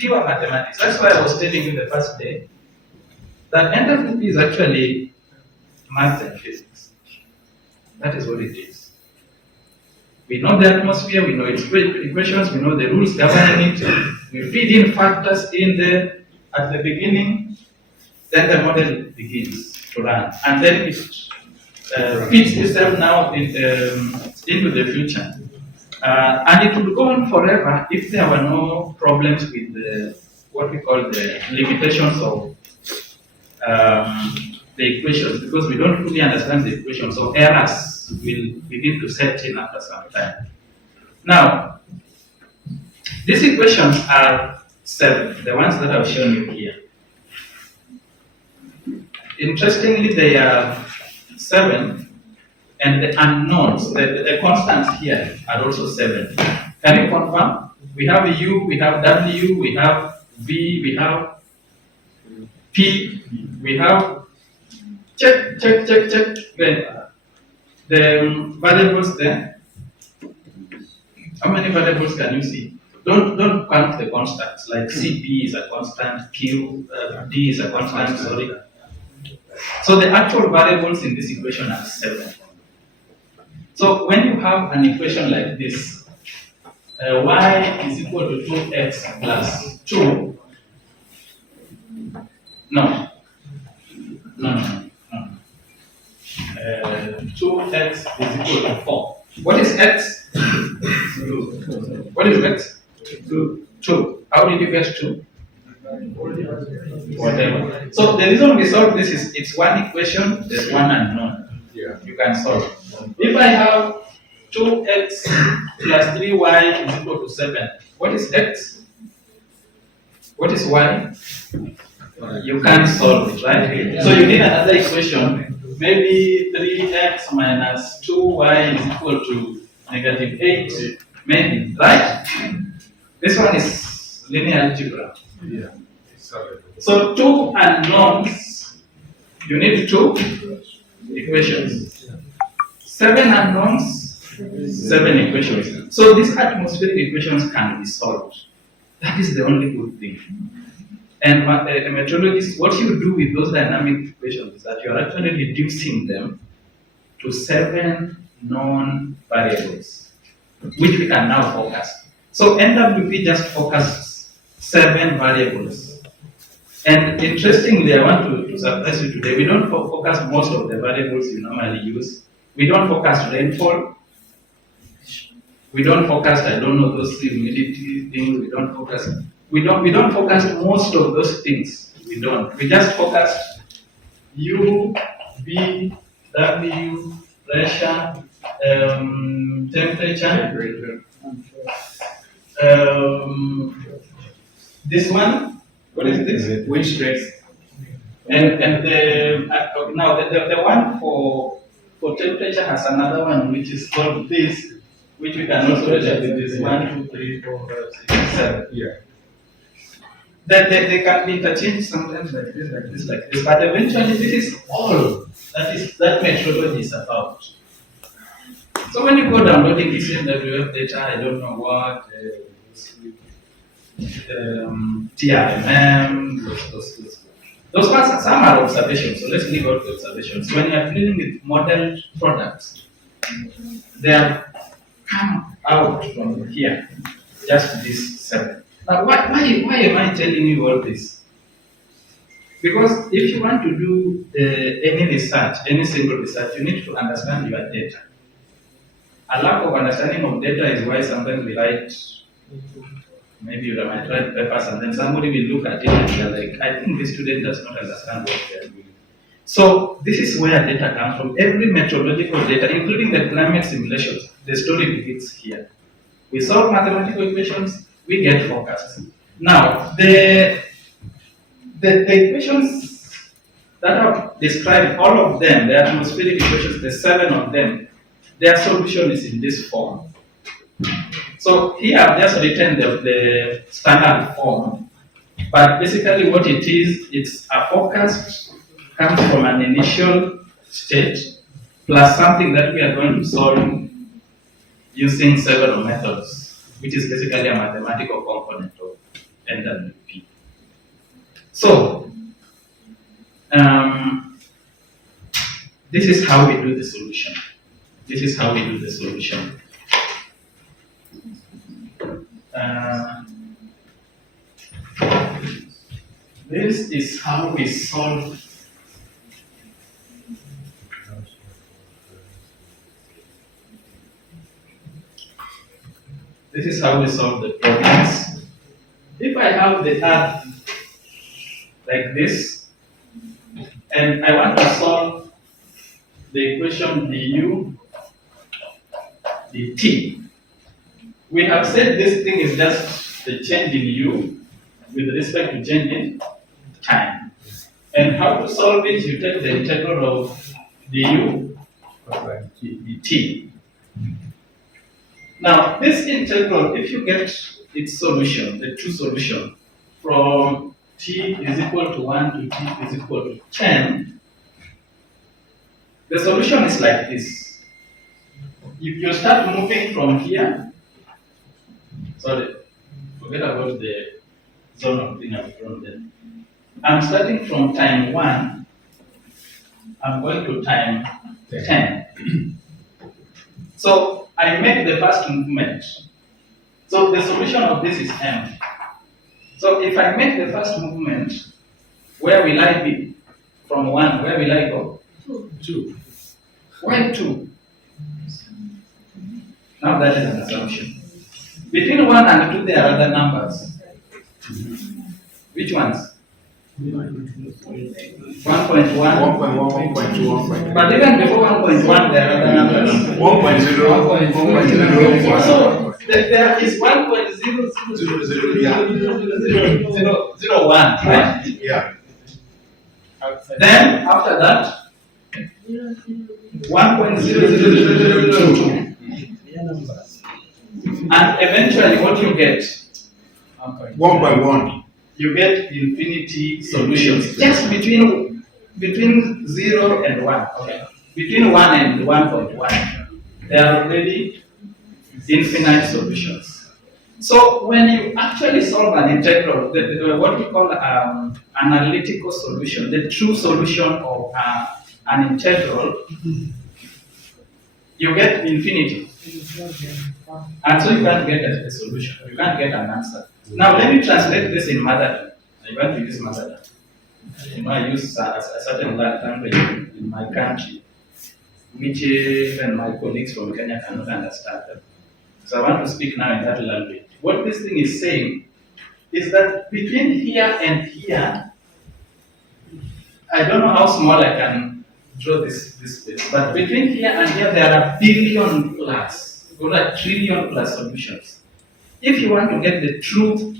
pure mathematics. That's why I was telling you the first day that NWP is actually maths and physics. That is what it is. We know the atmosphere, we know its equations, we know the rules governing it. We feed in factors in there at the beginning, then the model begins to run, and then it fits itself now into the future. And it will go on forever if there were no problems with what we call the limitations of the equations, because we don't fully understand the equations, so errors will begin to set in after some time. Now, these equations are 7, the ones that I've shown you here. Interestingly, they are 7, and the unknowns, the constants here are also 7. Can you confirm? We have U, we have W, we have V, we have P, we have check. The variables there. How many variables can you see? Don't count the constants, like CP is a constant, Q, D is a constant, sorry. So the actual variables in this equation are 7. So when you have an equation like this, y is equal to 2x plus 2. No. 2x is equal to 4. What is x? 2. What is x? 2. How did you get 2? Whatever. So the reason we solve this is it's one equation, there's one unknown. Yeah. You can solve. If I have 2x plus 3y is equal to 7, what is x? What is y? You can't solve it, right? So you need another equation. Maybe 3x minus 2y is equal to negative 8, maybe, right? This one is linear algebra. Yeah. So 2 unknowns, you need 2 equations. 7 unknowns, 7 equations. So these atmospheric equations can be solved. That is the only good thing. And a meteorologist, what you do with those dynamic equations is that you are actually reducing them to 7 known variables, which we can now forecast. So NWP just forecasts 7 variables. And interestingly, I want to surprise you today, we don't forecast most of the variables you normally use. We don't forecast rainfall. We don't forecast, I don't know, those humidity things, we don't forecast. We don't forecast most of those things. We don't. We just forecast U, V, W, pressure, temperature. This one, what is this? Wind stress. And the one for temperature has another one which is called this, which we can also measure with this 1, 2, 3, 4, 5, 6, 7. Yeah. They can be interchanged sometimes like this, but eventually this is all that metrology is about. So when you go downloading ECMWF data, I don't know what, TRMM, those ones, some are observations, so let's leave out the observations. When you are dealing with modeled products, they have come out from here, just this 7. Now, why am I telling you all this? Because if you want to do any research, any single research, you need to understand your data. A lack of understanding of data is why sometimes we write, maybe you might write papers and then somebody will look at it and they're like, I think this student does not understand what they're doing. So this is where data comes from. Every meteorological data, including the climate simulations, the story begins here. We solve mathematical equations, we get forecasts. Now, the equations that are described, all of them, the atmospheric equations, the 7 of them, their solution is in this form. So here I've just written the standard form, but basically what it is, it's a forecast, comes from an initial state, plus something that we are going to solve using several methods, which is basically a mathematical component of NWP. So, this is how we do the solution. This is how we do the solution. This is how we solve. This is how we solve the problems. If I have the Earth like this, and I want to solve the equation du dt, we have said this thing is just the change in u with respect to change in time. And how to solve it? You take the integral of du dt. Now, this integral, if you get its solution, the true solution, from t is equal to 1 to t is equal to 10, the solution is like this. If you start moving from here, sorry, forget about the zone of thing I've drawn there. I'm starting from time 1, I'm going to time 10. So I make the first movement. So the solution of this is m. So if I make the first movement, where will I be? From 1, where will I go? 2. Why 2? Now that is an assumption. Between 1 and 2 there are other numbers. Which ones? 1.1, 1.1, 1.2, but even before 1.1 there are other numbers. 1.0, 1.0. So there is 1.00001, right? Yeah. Then after that 1.00002. And eventually what you get? 1.1. You get infinity solutions just between 0 and 1. Okay. Between 1 and 1.1, there are already infinite solutions. So when you actually solve an integral, what we call analytical solution, the true solution of an integral, you get infinity. And so you can't get a solution, you can't get an answer. Now let me translate this in mother tongue. I want to use mother tongue. I use a certain language in my country, which even my colleagues from Kenya cannot understand. So I want to speak now in that language. What this thing is saying is that between here and here, I don't know how small I can draw this space, but between here and here there are billion plus, or like trillion plus solutions. If you want to get the true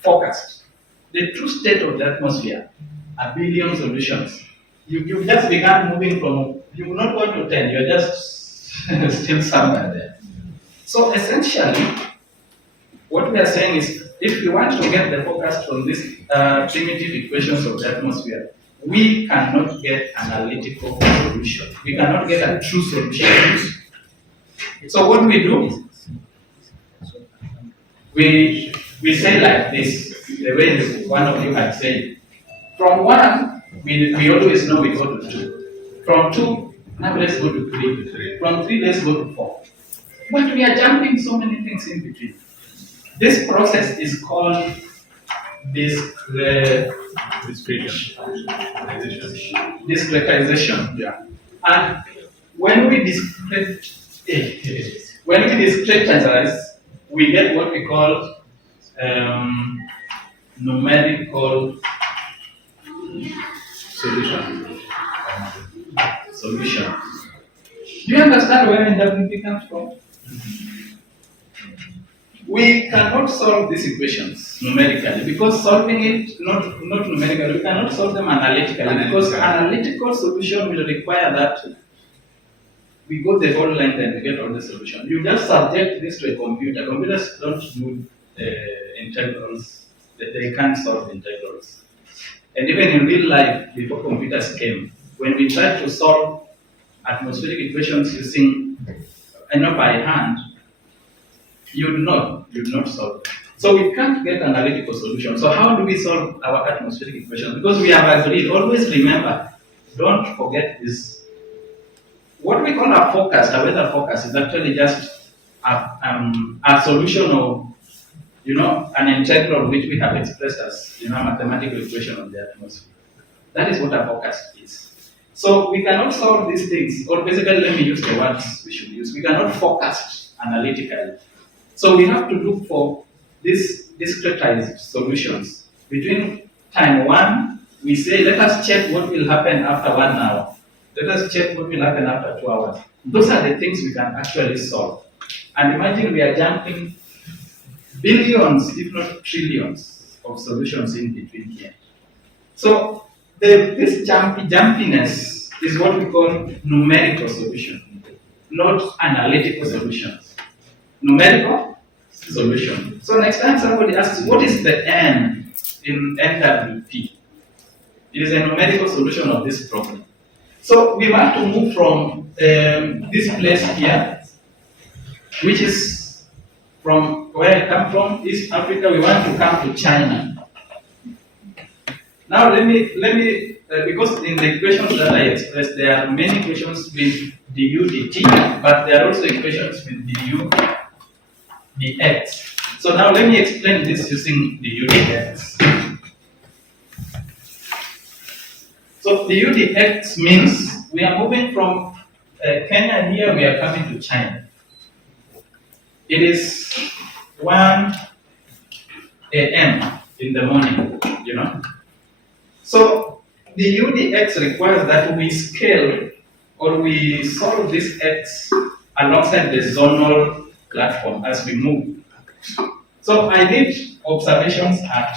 forecast, the true state of the atmosphere, a billion solutions, you just began moving from, you will not go to 10, you're just still somewhere there. So essentially, what we are saying is, if you want to get the forecast from these primitive equations of the atmosphere, we cannot get analytical solution. We cannot get a true solution. So what we do? We say like this, the way one of you had said. From 1, we always know we go to 2. From 2, now let's go to 3. From 3, let's go to 4. But we are jumping so many things in between. This process is called discretization. Yeah. And when we discretize, we get what we call numerical solution. Do you understand where NWP comes from? We cannot solve these equations numerically because solving it not numerically, we cannot solve them analytically because analytical solution will require that we go the whole length and we get all the solution. You just subject this to a computer. Computers don't do integrals. They can't solve integrals. And even in real life, before computers came, when we tried to solve atmospheric equations using by hand, you'd not solve them. So we can't get analytical solution. So how do we solve our atmospheric equation? Because we have agreed, always remember, don't forget this. What we call a forecast, a weather forecast, is actually just a solution of, an integral which we have expressed as, a mathematical equation of the atmosphere. That is what a forecast is. So we cannot solve these things, or basically let me use the words we should use. We cannot forecast analytically. So we have to look for these discretized solutions. Between time 1, we say, let us check what will happen after 1 hour. Let us check what will happen after 2 hours. Those are the things we can actually solve. And imagine we are jumping billions, if not trillions, of solutions in between here. So this jumpiness is what we call numerical solution, not analytical solutions. Numerical solution. So next time somebody asks, what is the N in NWP? It is a numerical solution of this problem. So we want to move from this place here, which is from where I come from, East Africa. We want to come to China. Now let me because in the equations that I expressed, there are many equations with du dt, but there are also equations with du dx. So now let me explain this using du dx. So du dx means we are moving from Kenya here, we are coming to China. It is 1 a.m. in the morning, So the UDX requires that we scale or we solve this X alongside the zonal platform as we move. So I did observations at,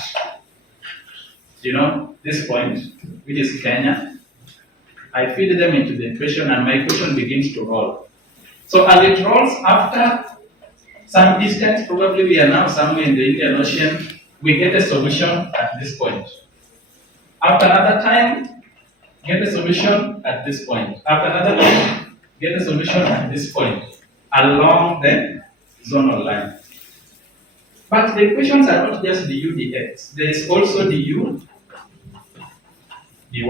this point, which is Kenya. I feed them into the equation and my equation begins to roll. So as it rolls after some distance, probably we are now somewhere in the Indian Ocean, we get a solution at this point. After another time, get a solution at this point. After another time, get a solution at this point, along the zonal line. But the equations are not just du dx, there is also du dy.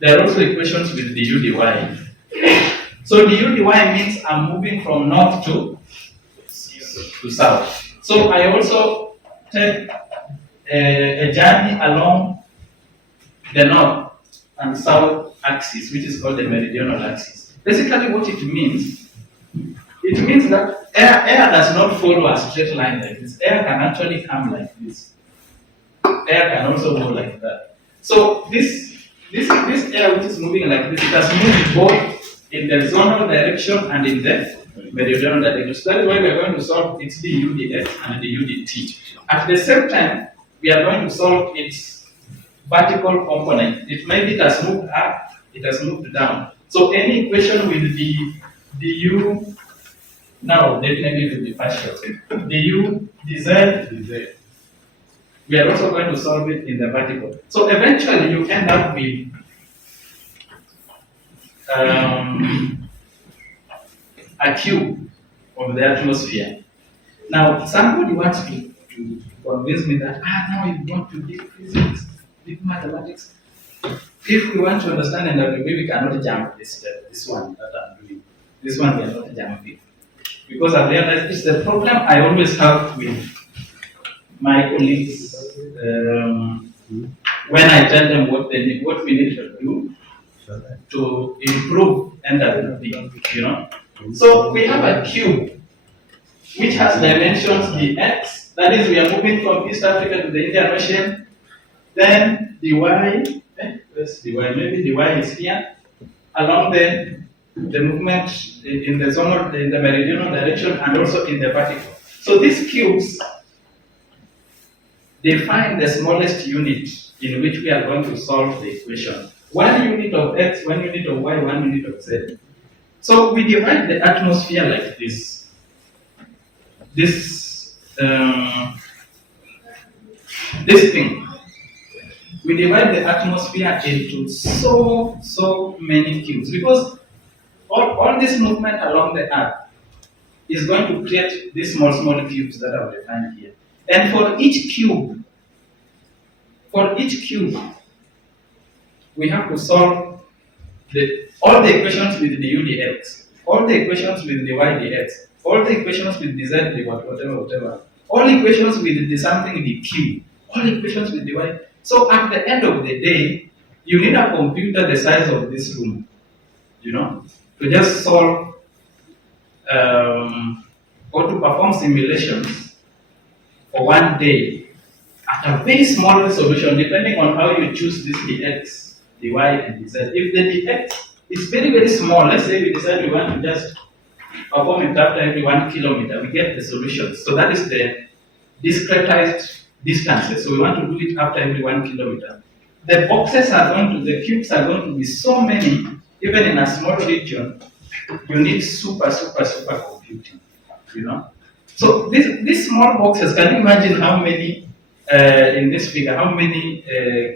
There are also equations with du dy. So du dy means I'm moving from north to south. So I also take a journey along the north and south axis, which is called the meridional axis. Basically what it means that air does not follow a straight line like this. Air can actually come like this. Air can also go like that. So this air which is moving like this, it has moved both in the zonal direction and in the meridional direction. So that is why we are going to solve its du dx and du dt. At the same time, we are going to solve its vertical component. Maybe it has moved up, it has moved down. So any equation with the du, now definitely it will be partial. Du dz, we are also going to solve it in the vertical. So eventually you end up with a cube of the atmosphere. Now somebody wants to convince me that now you want to deep physics, deep mathematics. If we want to understand NWP, we cannot jump this step, this one that I'm doing. This one we are not jumping. Because I realized it's the problem I always have with my colleagues when I tell them what we need to do to improve NWP, So we have a cube which has dimensions dx, that is we are moving from East Africa to the Indian Ocean. Then dy, where's dy? Maybe dy is here, along the movement in the meridional direction and also in the vertical. So these cubes define the smallest unit in which we are going to solve the equation. 1 unit of x, 1 unit of y, 1 unit of z. So we divide the atmosphere like this. This thing. We divide the atmosphere into so many cubes because all this movement along the earth is going to create these small cubes that I've defined here. And for each cube, we have to solve all the equations with the udx, all the equations with the ydx, all the equations with the z, whatever, all equations with the something, the q, all equations with the y. So at the end of the day, you need a computer the size of this room, to just solve or to perform simulations for one day at a very small resolution, depending on how you choose this dx, dy, and dz. If the dx is very small, let's say we decide we want to just perform it after every 1 kilometer, we get the solution. So that is the discretized distances. So we want to do it after every 1 kilometer. The cubes are going to be so many, even in a small region, you need super computing, So these small boxes, can you imagine how many, in this figure, how many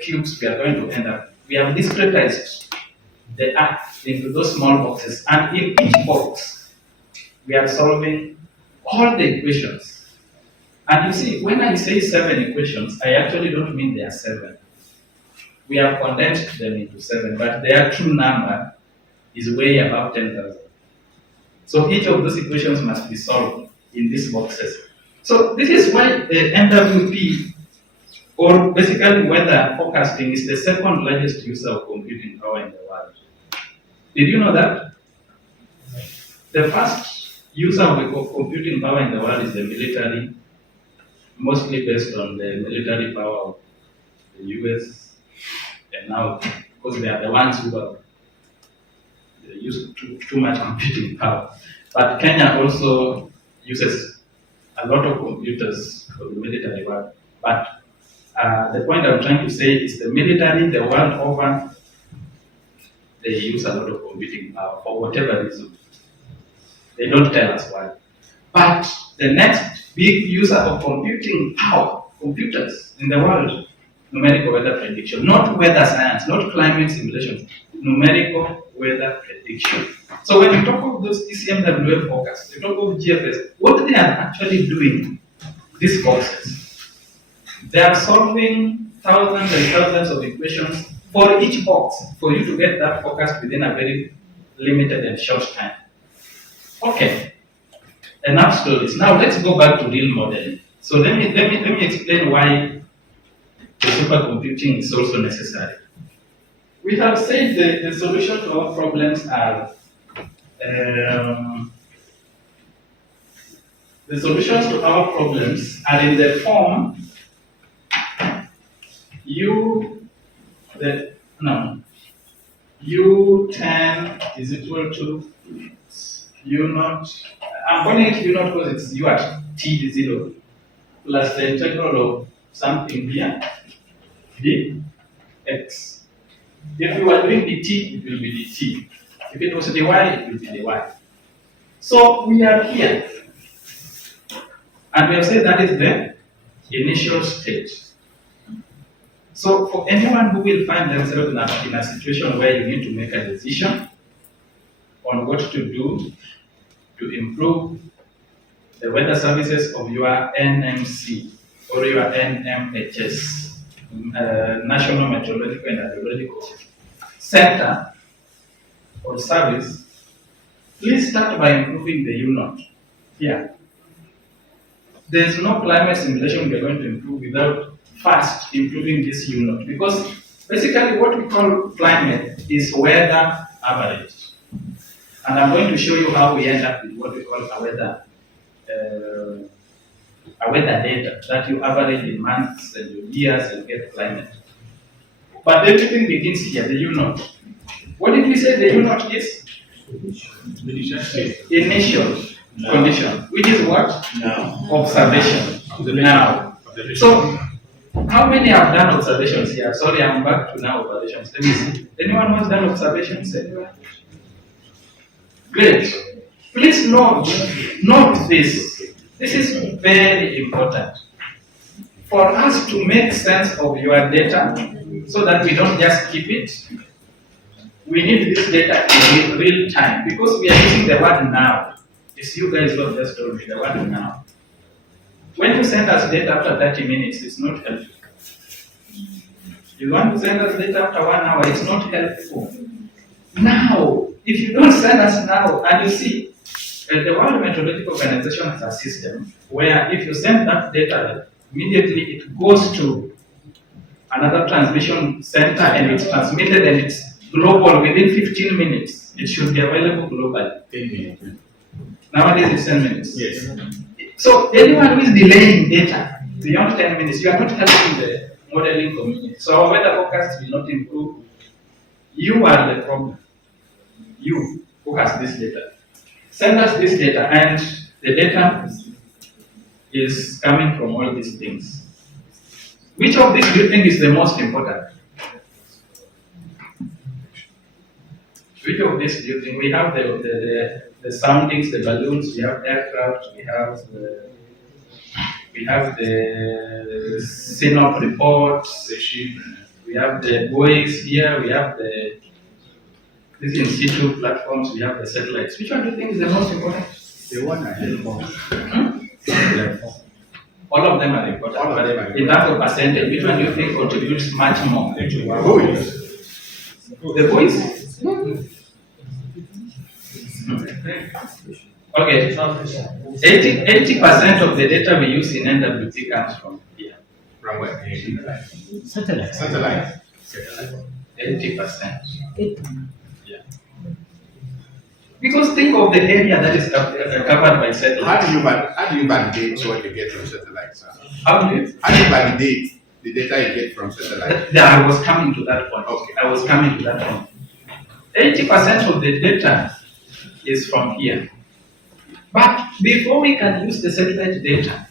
cubes we are going to end up? We have discretized the Earth into those small boxes, and in each box, we are solving all the equations. And you see, when I say 7 equations, I actually don't mean there are 7. We have condensed them into 7, but their true number is way above 10,000. So each of those equations must be solved in these boxes. So this is why the NWP, or basically weather forecasting, is the second largest user of computing power in the world. Did you know that? The first user of computing power in the world is the military, mostly based on the military power of the US, and now, because they are the ones who are used to too much computing power. But Kenya also uses a lot of computers for the military work. But the point I'm trying to say is the military, the world over, they use a lot of computing power for whatever reason. They don't tell us why. But the next big user of computing power, computers in the world, numerical weather prediction, not weather science, not climate simulation, numerical weather prediction. So when you talk of those ECMWF forecasts, you talk of GFS, what they are actually doing, these boxes, they are solving thousands and thousands of equations for each box, for you to get that forecast within a very limited and short time. Okay, enough stories. Now let's go back to real modeling. So let me explain why the supercomputing is also necessary. We have said the solution to our problems are the solutions to our problems are in the form U10 is equal to U0. I'm calling it U0 because it's U at t0 plus the integral of something here, dx. If you are doing dt, it will be dt. If it was dy, it will be dy. So we are here. And we have said that is the initial stage. So for anyone who will find themselves in a situation where you need to make a decision on what to do to improve the weather services of your NMC or your NMHS, National Meteorological and Hydrological Center or service, please start by improving the U0 here. There is no climate simulation we are going to improve without first improving this U0, because basically what we call climate is weather average. And I'm going to show you how we end up with what we call a weather data that you average in months and years and get climate. But everything begins here, the U0. What did we say the U0 is? Initial condition, which is what? Now. Observation. Now. So, how many have done observations here? Sorry, I'm back to now observations. Let me see. Anyone who has done observations anywhere? Great. Please note this. This is very important. For us to make sense of your data, so that we don't just keep it, we need this data in real time, because we are using the word now. It's you guys who have just told me the one now. When you send us data after 30 minutes, it's not helpful. You want to send us data after 1 hour, it's not helpful. Now, if you don't send us now, and you see, the World Meteorological Organization has a system where if you send that data, immediately it goes to another transmission center and it's transmitted and it's global within 15 minutes. It should be available globally. 10 minutes. Nowadays it's 10 minutes. Yes. So anyone who is delaying data beyond 10 minutes, you are not helping the modeling community. So our weather forecast will not improve. You are the problem. You who has this data. Send us this data, and the data is coming from all these things. Which of these do you think is the most important? Which of these do you think? We have the soundings, the balloons, we have aircraft, we have the synop reports, the ship, we have the buoys here, we have these in situ platforms, we have the satellites. Which one do you think is the most important? The one I had more. All of them are important. All of them are in terms of percentage, which one do you think contributes much more? The buoys? Okay, 80% of the data we use in NWP comes from here. From where? Satellite. Satellite. 80%. Yeah. Because think of the area that is covered by satellites. How do you validate what you get from satellites? How do you validate the data you get from satellites? I was coming to that point. Okay. I was coming to that point. 80% of the data is from here. But before we can use the satellite data,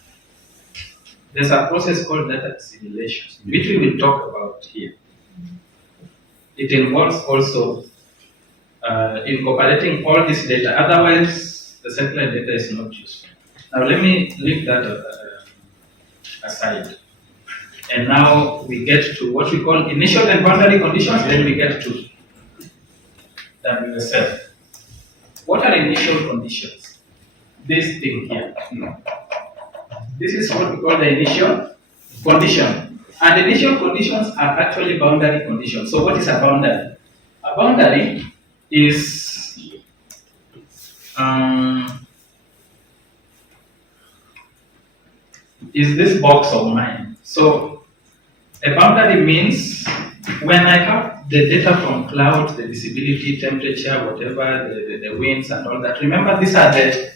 there's a process called data assimilation, which we will talk about here. It involves also incorporating all this data, otherwise the satellite data is not useful. Now let me leave that aside. And now we get to what we call initial and boundary conditions, then we get to WSF. What are initial conditions? This thing here. This is what we call the initial condition. And initial conditions are actually boundary conditions. So what is a boundary? A boundary is this box of mine. So a boundary means when I have the data from clouds, the visibility, temperature, whatever, the winds and all that. Remember, these are the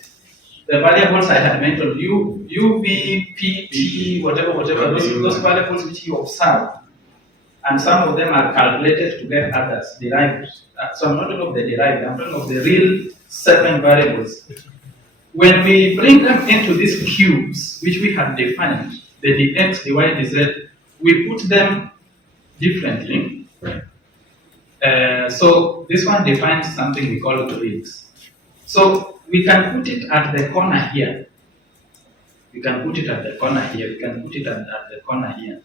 variables I had mentioned, UV, PT, whatever, those variables which you observe. And some of them are calculated to get others, derived. So I'm not talking of the derived, I'm talking of the real 7 variables. When we bring them into these cubes, which we have defined, the dx, dy, dz, we put them differently. So this one defines something we call grids. So we can put it at the corner here. We can put it at the corner here. We can put it at the corner here.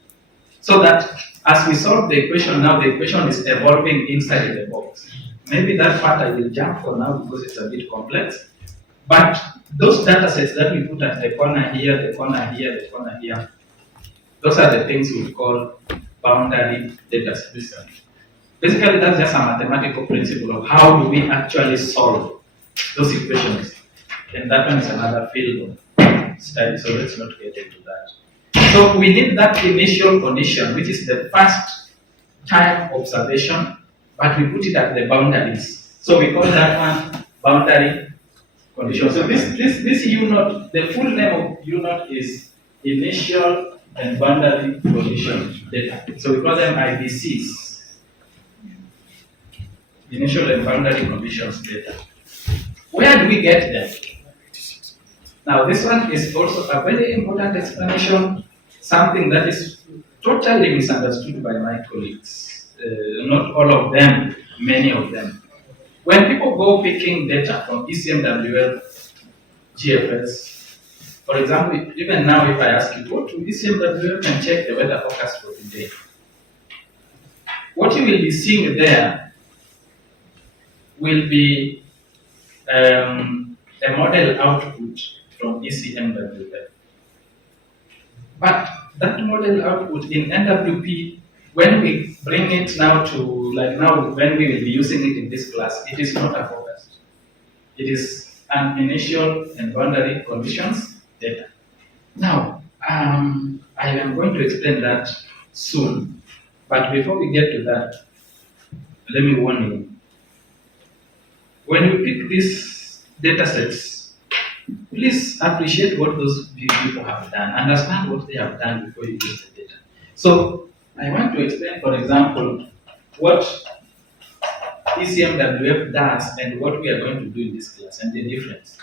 So that as we solve the equation now, the equation is evolving inside the box. Maybe that part I will jump for now because it's a bit complex. But those data sets that we put at the corner here, the corner here, the corner here, those are the things we call boundary data sets. Basically, that's just a mathematical principle of how do we actually solve those equations. And that one is another field of study, so let's not get into that. So we need that initial condition, which is the first time observation, but we put it at the boundaries. So we call that one boundary condition. So this U-naught, the full name of U-naught is initial and boundary condition data. So we call them IBCs. Initial and boundary conditions data. Where do we get them? Now this one is also a very important explanation, something that is totally misunderstood by my colleagues. Not all of them, many of them. When people go picking data from ECMWF, GFS, for example, even now if I ask you, go to ECMWF and check the weather forecast for today, what you will be seeing there will be a model output from ECMWF. But that model output in NWP, when we bring it now to, like now, when we will be using it in this class, it is not a forecast. It is an initial and boundary conditions data. Now, I am going to explain that soon. But before we get to that, let me warn you. When you pick these data sets, please appreciate what those people have done. Understand what they have done before you use the data. So, I want to explain, for example, what ECMWF does and what we are going to do in this class and the difference.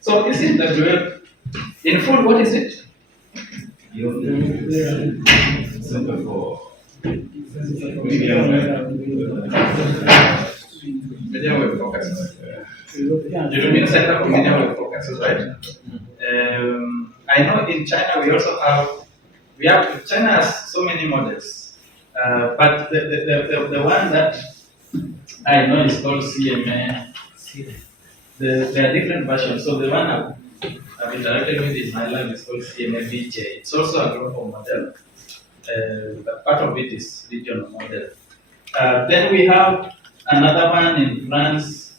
So, ECMWF, in full, what is it? Center for Medium wave forecasts. You don't mean Center for Medium Wave Forecasts, right? I know in China China has so many models, but the one that I know is called CMA. There are different versions. So the one I've interacted with in my lab is called CMA-VJ. It's also a global model, but part of it is regional model. Then we have another one in France.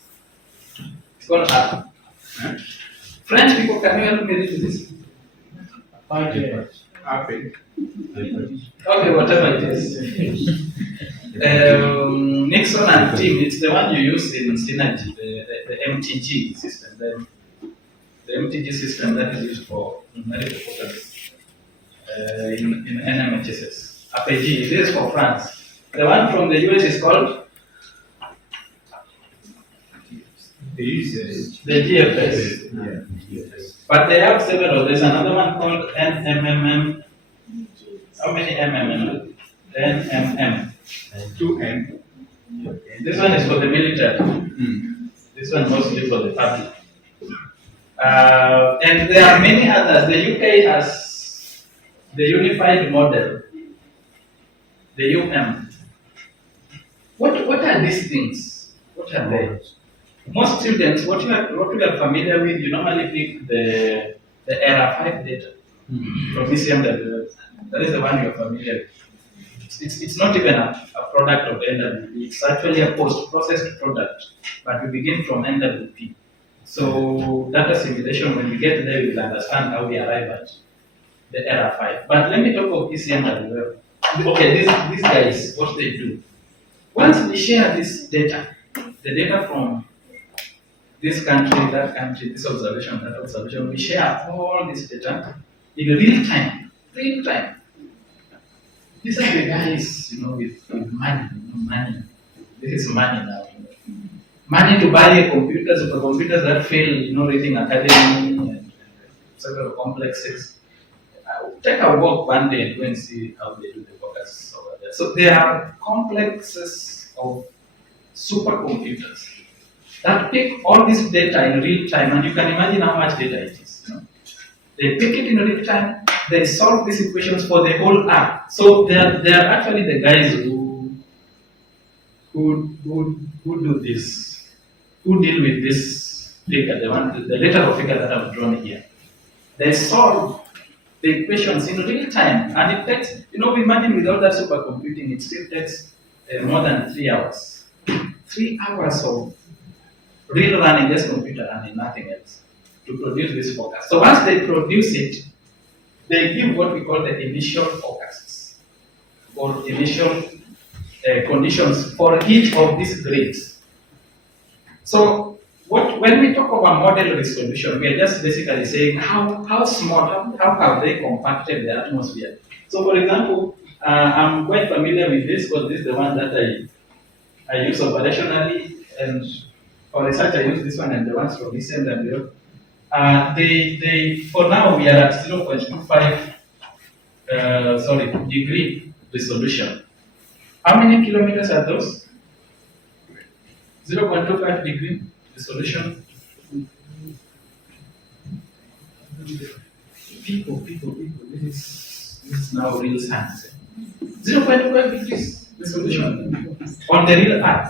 It's called apt. French people, can you help me read this? Okay, whatever it is. Nixon and team, it's the one you use in Synergy, the MTG system. The MTG system that is used for numerical forecasts in NMHSS. apt-get, this is for France. The one from the US is called the GFS. But they have several. There's another one called NMMM. How many MMM? NMM. 2M. This one is for the military. This one mostly for the public. And there are many others. The UK has the unified model, the UM. What are these things? What are they? Most students, what you are familiar with, you normally pick the era 5 data from ECMWF. That is the one you are familiar with. It's not even a product of NWP. It's actually a post-processed product, but we begin from NWP. So data simulation, when we get there, we will understand how we arrive at the era 5. But let me talk of ECMWF. Okay, these guys, what they do. Once we share this data, the data from this country, that country, this observation, that observation, we share all this data in real time. Real time. These are the guys, with money, money. This is money now. Money to buy a computer, supercomputers that fail, Reading Academy and several complexes. Take a walk one day and go and see how they do the forecasts over there. So there are complexes of supercomputers that pick all this data in real time, and you can imagine how much data it is. They pick it in real time, they solve these equations for the whole app. So they are actually the guys who do this, who deal with this figure, the literal figure that I've drawn here. They solve the equations in real time, and it takes, imagine without that supercomputing, it still takes more than 3 hours. 3 hours of real running this computer and nothing else to produce this forecast. So once they produce it, they give what we call the initial forecasts or initial conditions for each of these grids. So when we talk about model resolution, we are just basically saying how small, how have they compacted the atmosphere. So for example, I'm quite familiar with this because this is the one that I use operationally, and for research I use this one and the ones from ECMWF. For now we are at 0.25 degree resolution. How many kilometers are those? 0.25 degree resolution. People, this is now real science. 0.25 degrees resolution on the real Earth.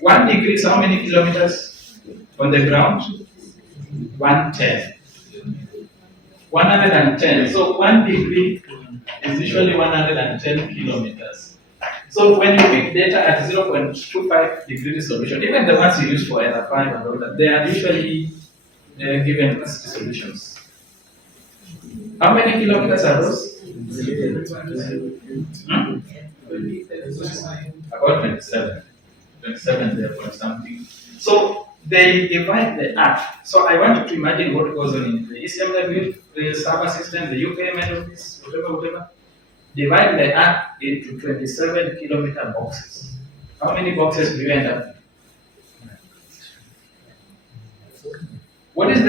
1 degree is how many kilometers? On the ground, 110. 110. So 1 degree is usually 110 kilometers. So when you pick data at 0.25 degree resolution, even the ones you use for NR5 and all that, they are usually given as resolutions. How many kilometers are those? About 27. 27 there for something. So they divide the Earth. So I want you to imagine what goes on in the ECMWF, the server system, the UK office, whatever. Divide the Earth into 27 kilometer boxes. How many boxes do you end up with? What is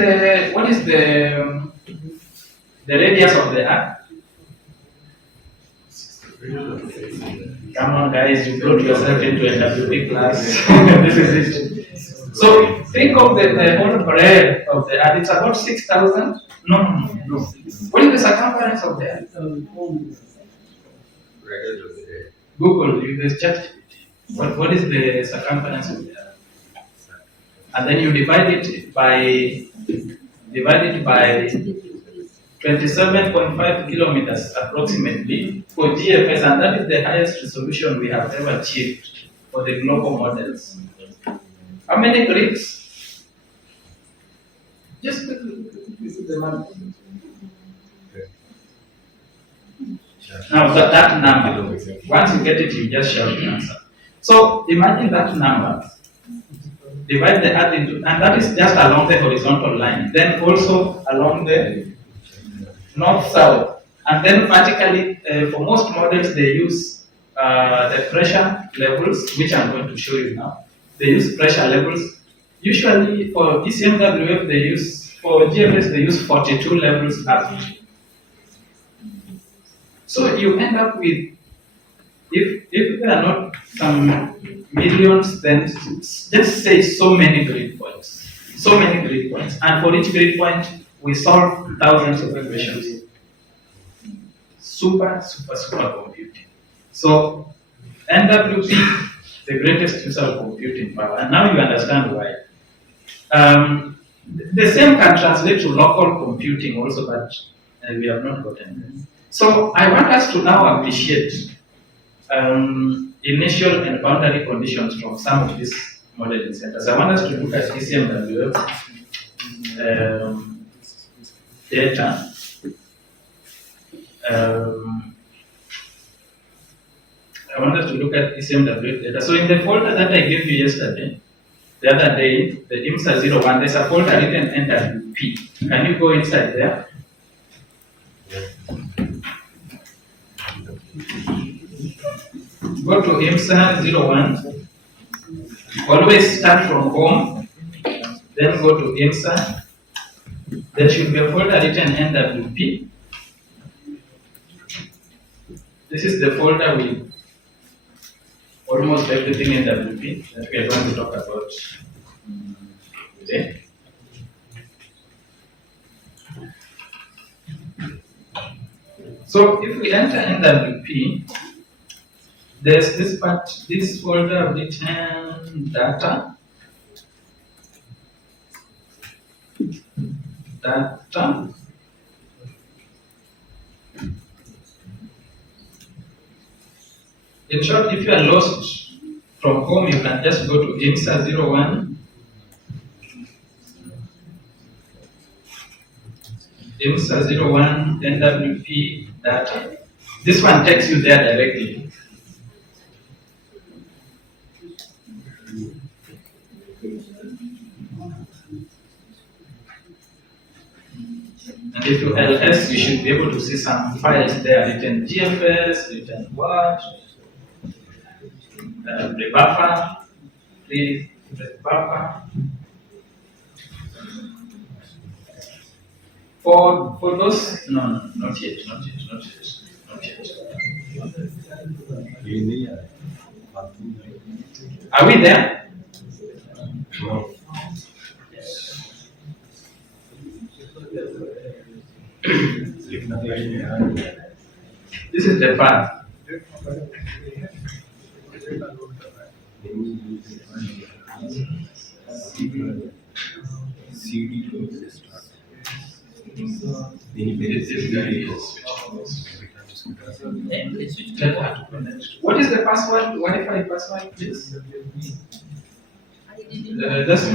the radius of the Earth? Come on, guys, you brought yourself into NWP class. This is it. So think of the whole breadth of the Earth. It's about 6,000. No. What is the circumference of the Earth? Google, you just chat. What is the circumference of the Earth? And then you divide it by 27.5 kilometers approximately for GFS, and that is the highest resolution we have ever achieved for the global models. How many grids? Just this is the one. Now that number, once you get it, you just shout the answer. So imagine that number. Divide the Earth into, and that is just along the horizontal line. Then also along the north-south, and then vertically. For most models, they use the pressure levels, which I'm going to show you now. They use pressure levels. Usually for ECMWF, they use, for GFS, they use 42 levels up. So you end up with, if there are not some millions, then let's say so many grid points. So many grid points. And for each grid point, we solve thousands of equations. Super computing. So NWP, the greatest user of computing power. And now you understand why. The same can translate to local computing also, but we have not gotten there. So I want us to now appreciate initial and boundary conditions from some of these modeling centers. I want us to look at ECMWF data. I want us to look at ECMWF data. So in the folder that I gave you yesterday, the other day, the IMSA 01, there's a folder written NWP. Can you go inside there? Go to IMSA 01. Always start from home, then go to IMSA. There should be a folder written NWP. This is the folder with almost everything in NWP that we are going to talk about today. So if we enter NWP, there's this part, this folder written data. In short, if you are lost from home, you can just go to IMSA 01. IMSA 01 NWP data. This one takes you there directly. And if you LS, you should be able to see some files there written GFS, written Word, the buffer, please, the buffer. For those, no, not yet. Are we there? No. This is the path. CD to start. What is the password? Wi-Fi password, please? Just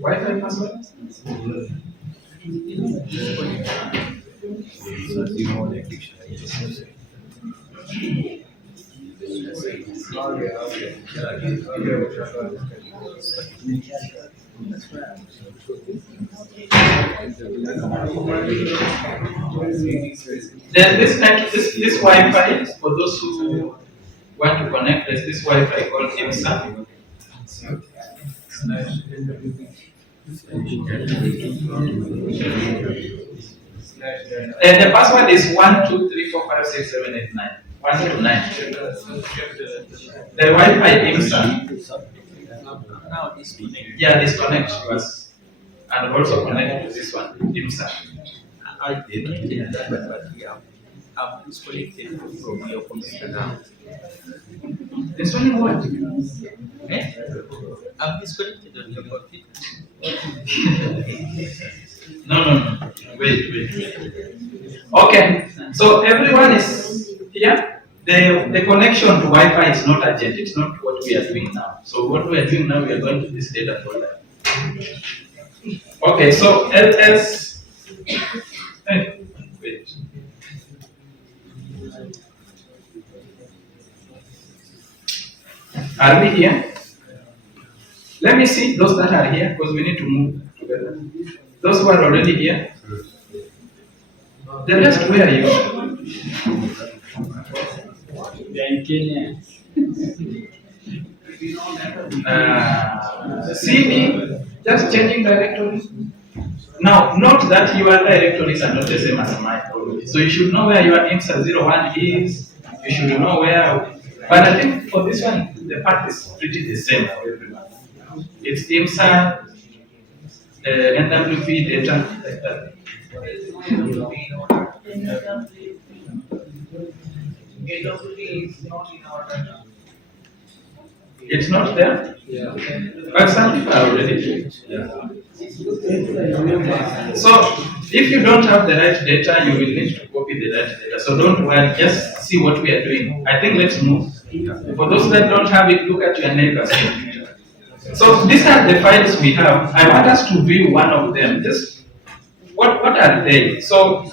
Wi-Fi password? Then this Wi-Fi, for those who want to connect, there's this Wi-Fi called IMSA. And the password is 123456789. 1 to 9. The Wi-Fi IMSA. Now disconnect. Yeah, disconnect yours. And also connect to this one, IMSA. I did that, but yeah, I'm disconnected from your computer now. This one what? Eh? I'm disconnected on your computer. No. Wait. Okay, so everyone is here. The connection to Wi-Fi is not urgent. It's not what we are doing now. So what we are doing now, we are going to this data folder. Okay, so ls. Wait. Are we here? Let me see those that are here because we need to move together. Those who are already here. The rest, where are you? CD, just changing directory. Now, note that your directories are not the same as mine already. So you should know where your IMSA 01 is. You should know where. But I think for this one, the path is pretty the same for everyone. It's IMSA, NWP data, like that. It's not there? Yeah. But some people are already doing it. Yeah. So, if you don't have the right data, you will need to copy the right data. So don't worry, just see what we are doing. I think let's move. For those that don't have it, look at your neighbors. So these are the files we have. I want us to view one of them. Just what are they? So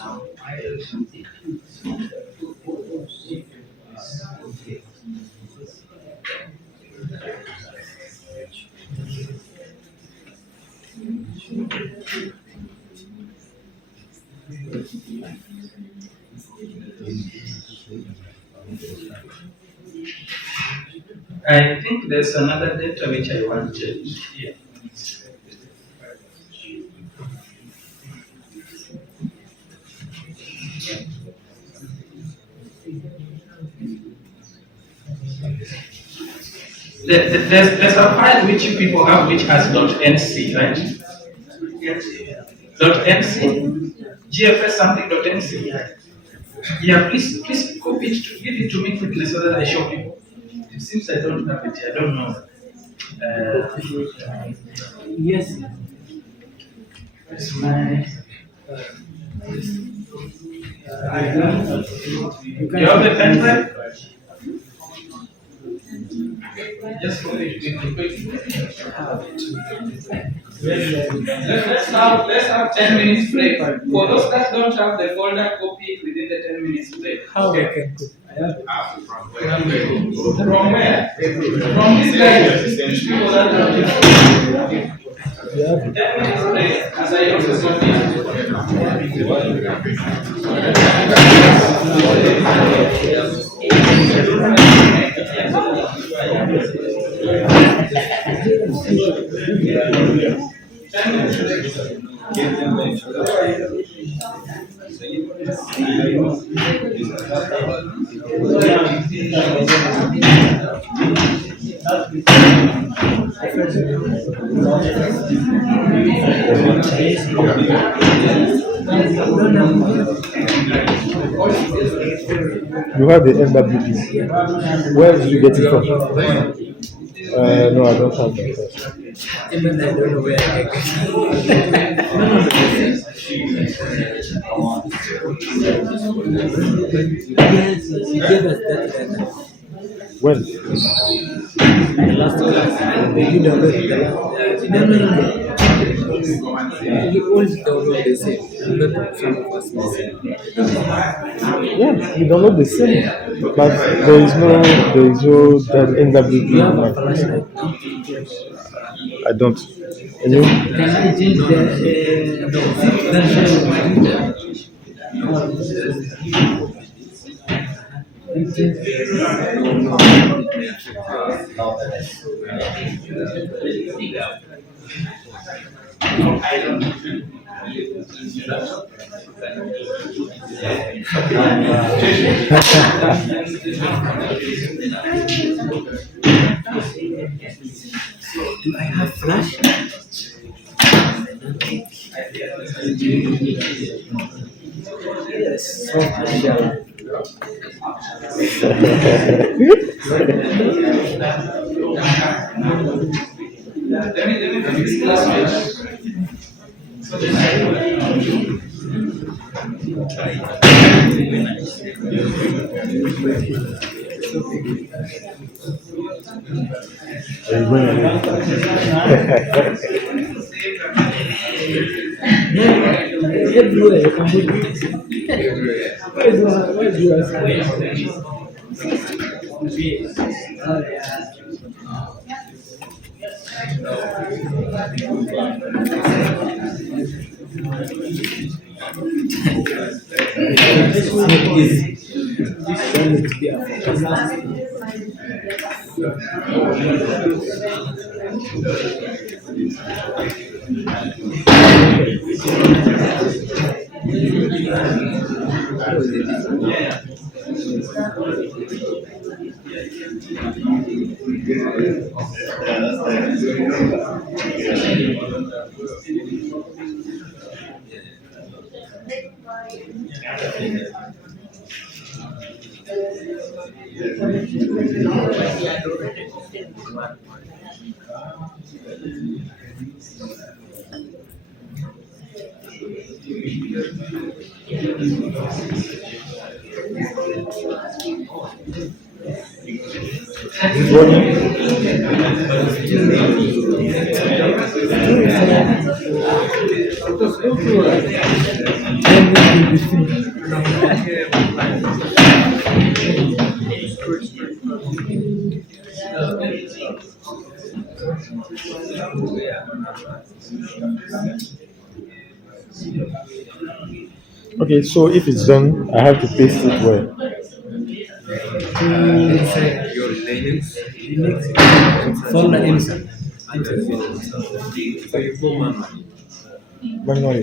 I think there's another data which I want to change here. There's a file which you people have which has .nc, right? .nc, GFS something.nc. Yeah, please copy it, give it to me quickly so that I show people. It seems I don't have it. I don't know. Yes. It's my. You have the pen drive? Just copy it quickly. Let's have 10 minutes break. For those that don't have the folder, copy it within the 10 minutes break. How they can cook? From where? From this guy. People that don't have 10 minutes break, as I also got You have the NWP. Where did you get it from? This No, I don't have that. Even I don't know where I get Yes, you gave us that data. When? The last class. You download the last. No. You all download the same. Not some of us missing. Yeah, we download the same, but there is no that NWP. You have a flashlight now. I don't. And you? Can I change the Do I have flash? Yes. Everywhere you can put Where is yours? This one needs to be a Okay, so if it's done, I have to paste it where? inside your Linux folder IMSA. So you go manually. Manually.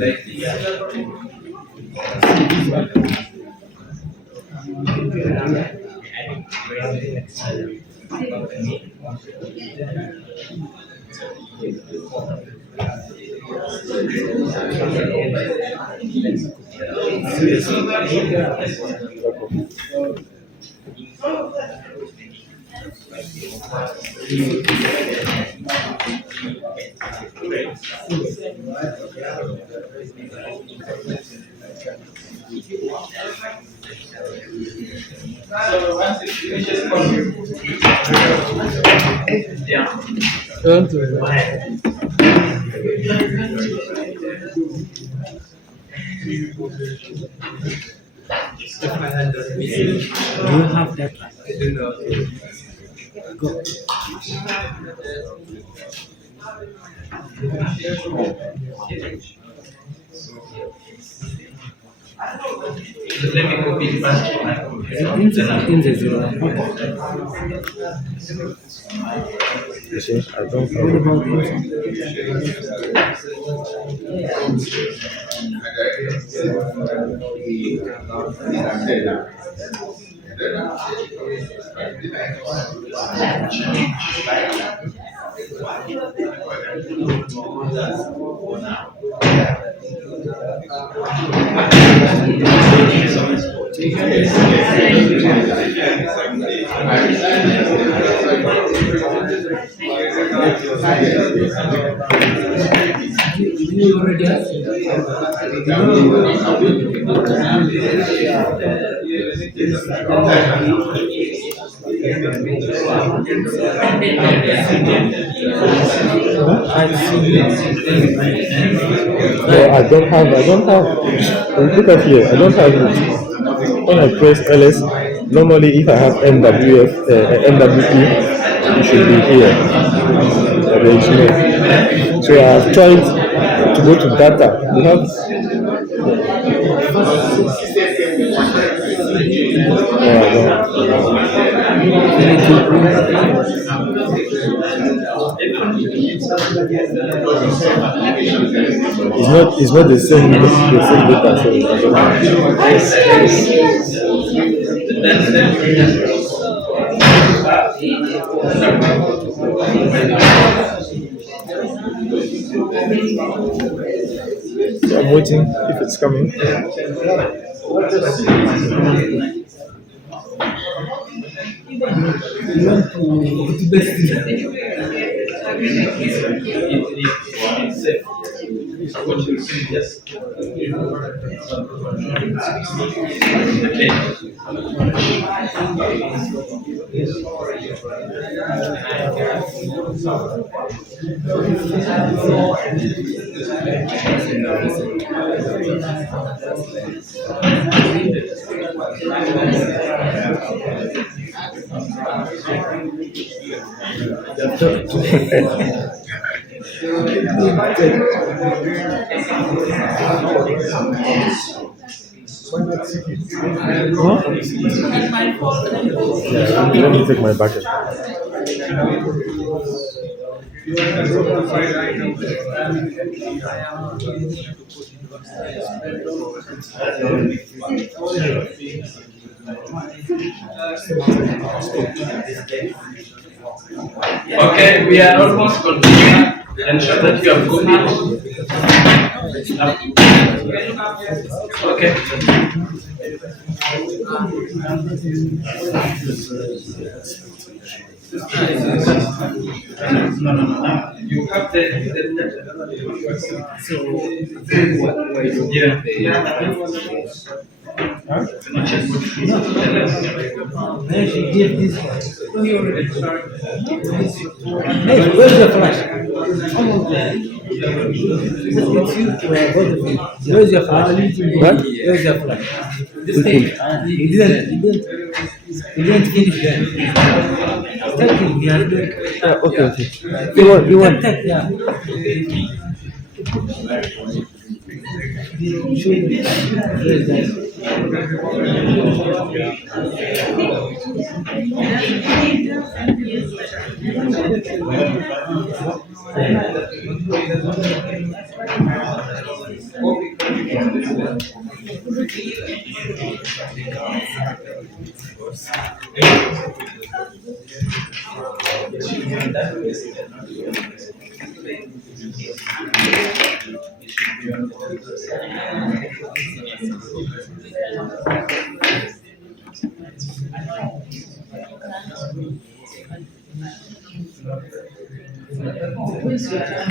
So once it finishes, yeah. Do you have that? I don't know. Go. Let me copy it back to my computer. In the zero. You see, I don't What have about IMSA? You already have. No, I don't have, look at here, I don't have it. When I press LS, normally if I have NWP, it should be here. But there is no. So I have tried to go to data. We have, no, I don't. It's not the same data, so I don't know. So I'm waiting if it's coming. Huh? Yeah, let me take my bucket. Okay, we are almost continuing. Ensure that you have copied. Okay. No. You have the She gave this one. Hey, where's the flash? Where's your flash? What? Where's your flash? This thing. He didn't finish that. Take it, yeah. Okay. You want? Yeah. Where's that?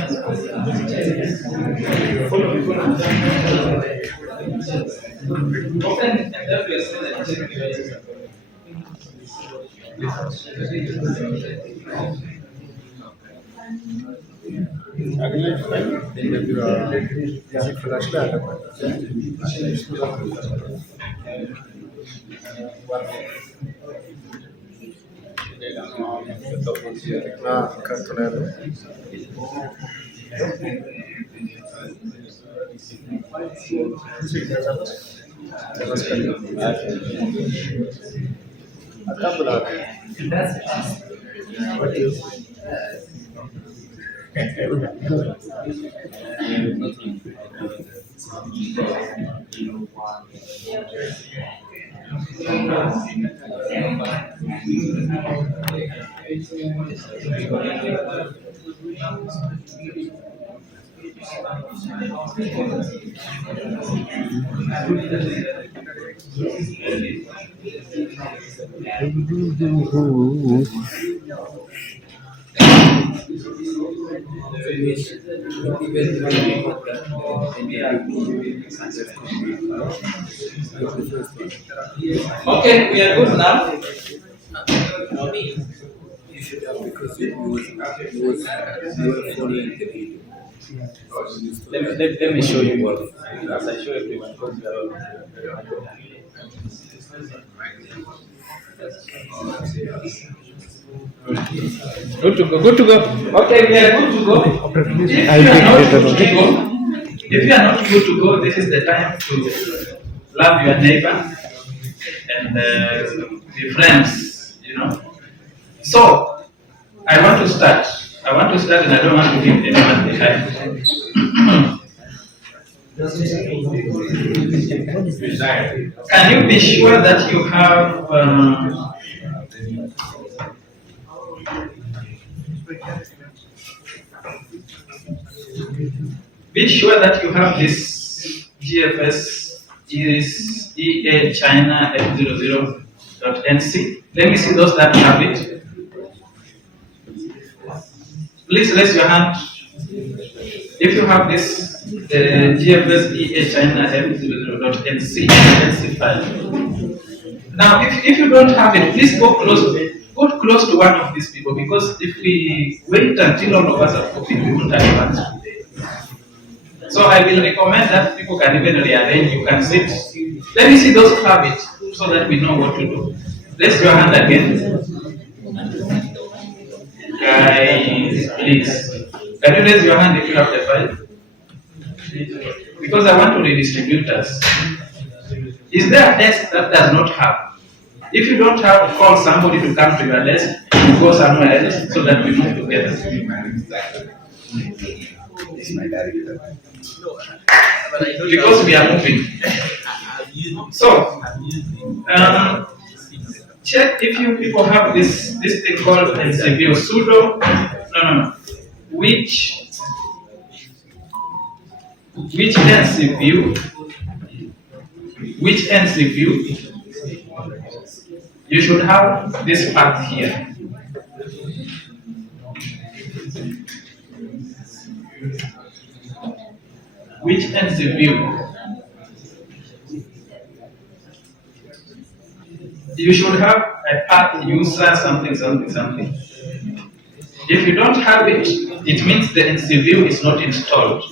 Okay, we are good now. You should have because it was following the video. Let me show you as I show everyone. Because we are good to go, good to go. Okay, we are good to go. If you are not good to go, this is the time to love your neighbor and be friends, you know. So, I want to start. And I don't want to leave anyone behind. Can you be sure that you have be sure that you have this GFS EA China F00.NC. Let me see those that have it. Please raise your hand if you have this GFS EA China F00.NC NC file. Now, if you don't have it, please go close to one of these people, because if we wait until all of us are copied, we won't advance today. So I will recommend that people can even rearrange. You can sit. Let me see those who have it, so that we know what to do. Raise your hand again. Guys, please. Can you raise your hand if you have the file? Because I want to redistribute us. Is there a desk that does not have? If you don't have, call somebody to come to your desk, go somewhere else, so that we move together. Because we are moving. So, check if you people have this thing called ncview sudo. No. Which ncview? You should have this path here. Which ncview? You should have a path user something. If you don't have it, it means the ncview is not installed.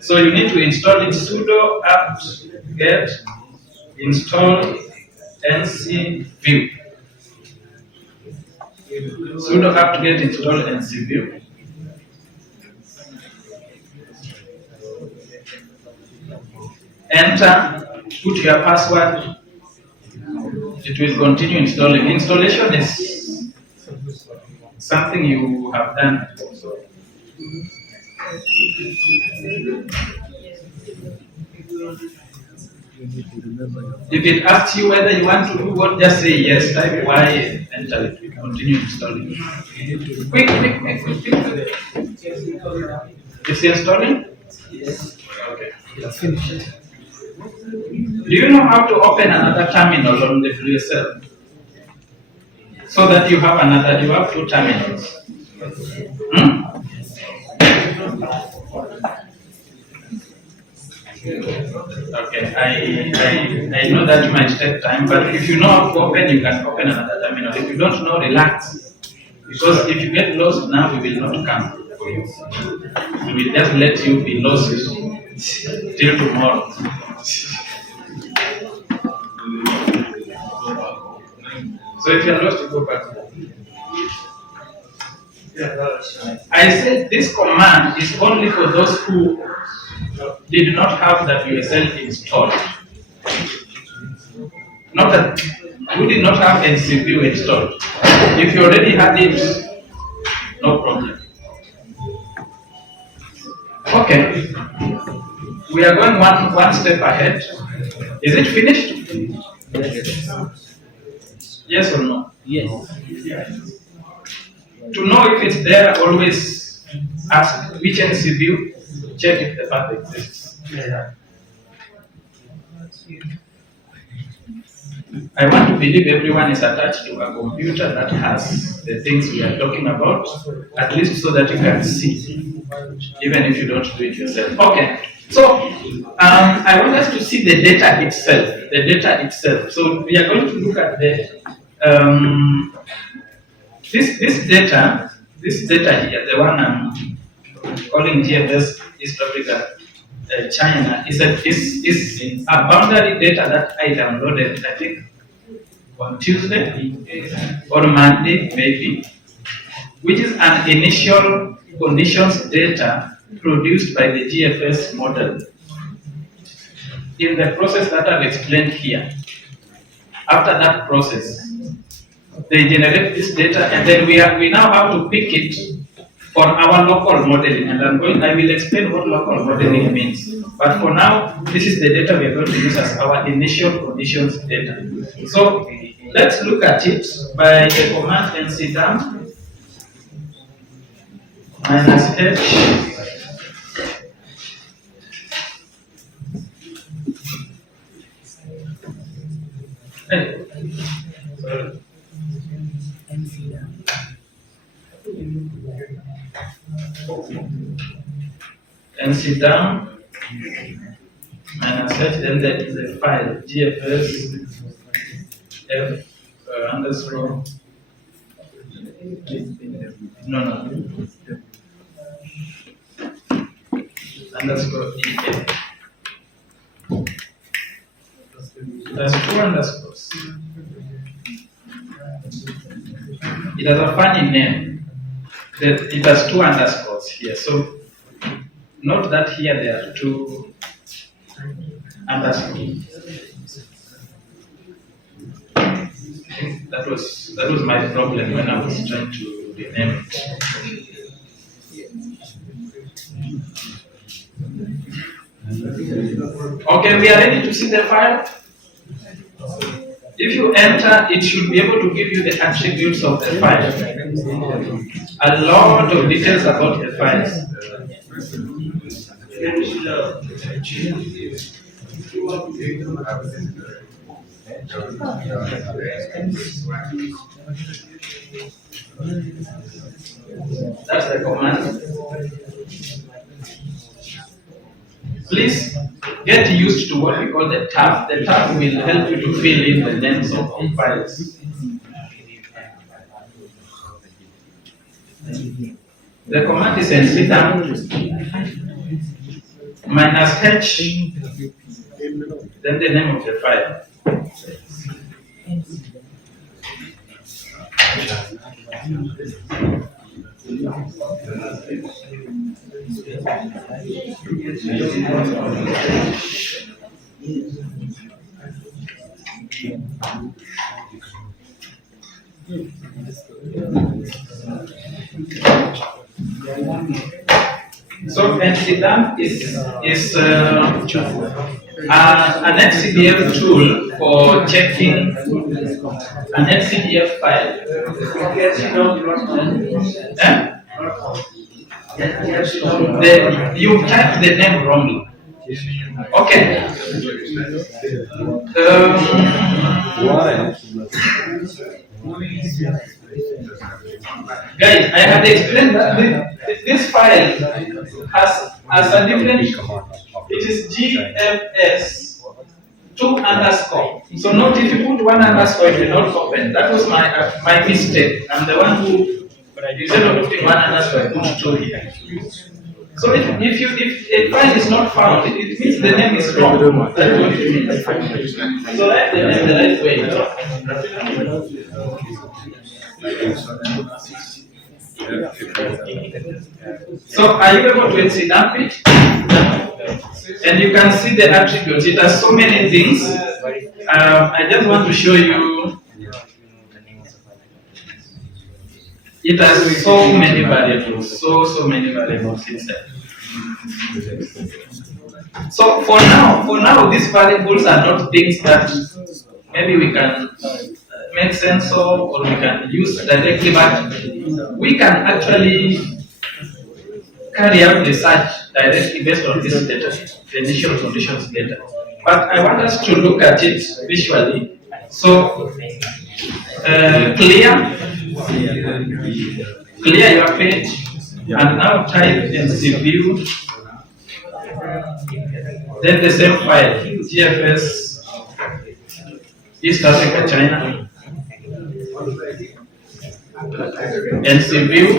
So you need to install it sudo apt-get install ncview. Sudo apt-get install ncview. Enter, put your password. It will continue installing. Installation is something you have done. If it asks you whether you want to do what, just say yes, type Y, enter it, continue installing. Quick. Is it installing? Yes. Okay. It's finished. Do you know how to open another terminal on the FreeSL? So that you have two terminals. Okay, I know that might take time, but if you know how to open, you can open another terminal. If you don't know, relax. Because if you get lost now, we will not come for you. We will just let you be lost till tomorrow. So if you are lost, you go back home. I said this command is only for those who did not have the WSL installed. Not that who did not have ncview installed. If you already had it, no problem. Okay. We are going one step ahead. Is it finished? Yes or no? Yes. To know if it's there, always ask which ncview, check if the path exists. I want to believe everyone is attached to a computer that has the things we are talking about, at least so that you can see, even if you don't do it yourself. Okay, so I want us to see the data itself. The data itself. So we are going to look at the this data here, the one I'm calling GFS East Africa, China, is a boundary data that I downloaded, I think, on Tuesday or Monday, maybe, which is an initial conditions data produced by the GFS model. In the process that I've explained here, after that process, they generate this data, and then we now have to pick it for our local modeling. And I will explain what local modeling means. But for now, this is the data we are going to use as our initial conditions data. So let's look at it by the command ncview -h. ncview -h, then there is a file GFS f underscore underscore EF. There's two underscores. It has a funny name. It has two underscores here. So note that here there are two underscores. That was my problem when I was trying to rename it. Okay, we are ready to see the file. If you enter, it should be able to give you the attributes of the file. A lot of details about the files. That's the command. Please get used to what we call the tab. The tab will help you to fill in the names of files. The command is ncview -h, then the name of the file. So ncview is an NCView tool for checking an NCView file. You typed the name wrongly. Okay. Guys, I had explained that this file has a different. It is GFS 2 underscore. So note if you put 1 underscore, it will not open. That was my mistake. I'm the one who, instead of putting 1 underscore, I put 2 here. So if a file is not found, it means the name is wrong. That's what it means. So write the name the right way. So are you able to see that page? And you can see the attributes. It has so many things. I just want to show you. It has so many variables. So many variables inside. So for now, these variables are not things that maybe we can make sense of or we can use directly, but we can actually carry out the search directly based on this data, the initial conditions data. But I want us to look at it visually So clear your page, and now type ncview, then the same file, GFS East Africa, China, ncview,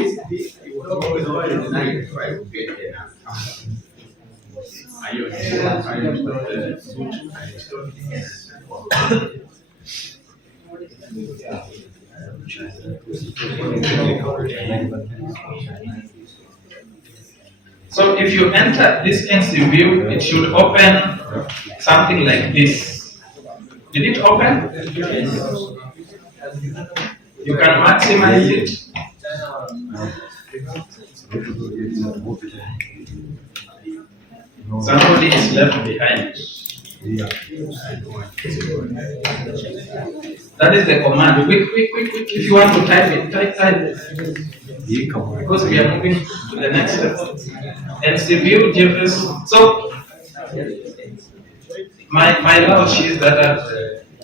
so if you enter this ncview, it should open something like this. Did it open? You can maximize it. Somebody is left behind. That is the command. Quick. If you want to type it, type it. Because we are moving to the next step. ncview, GFS. So, my love, she's that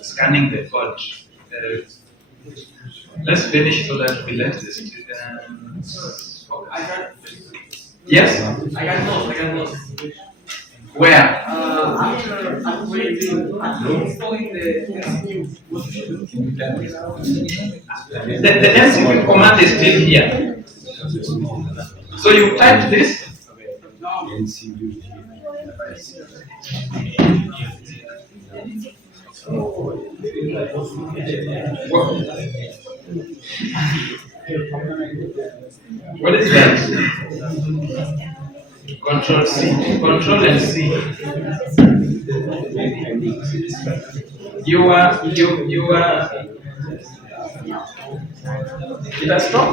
scanning the code. Let's finish so that we let the students. Yes? I got those. Where? After installing the NCView. The ncview command is still here. So you type this. What is that? Control C, Control and C. You are. Did I stop?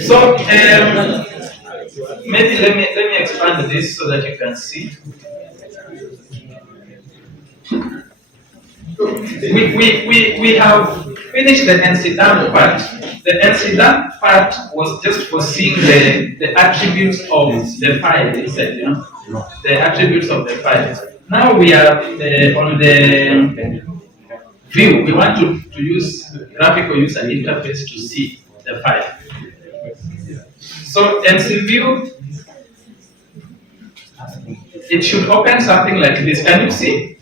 So maybe let me expand this so that you can see. We have finished the NCDAM part. The NCDAM part was just for seeing the attributes of the file itself, the attributes of the file. Now we are on the view. We want to use graphical user interface to see the file. So ncview, it should open something like this. Can you see?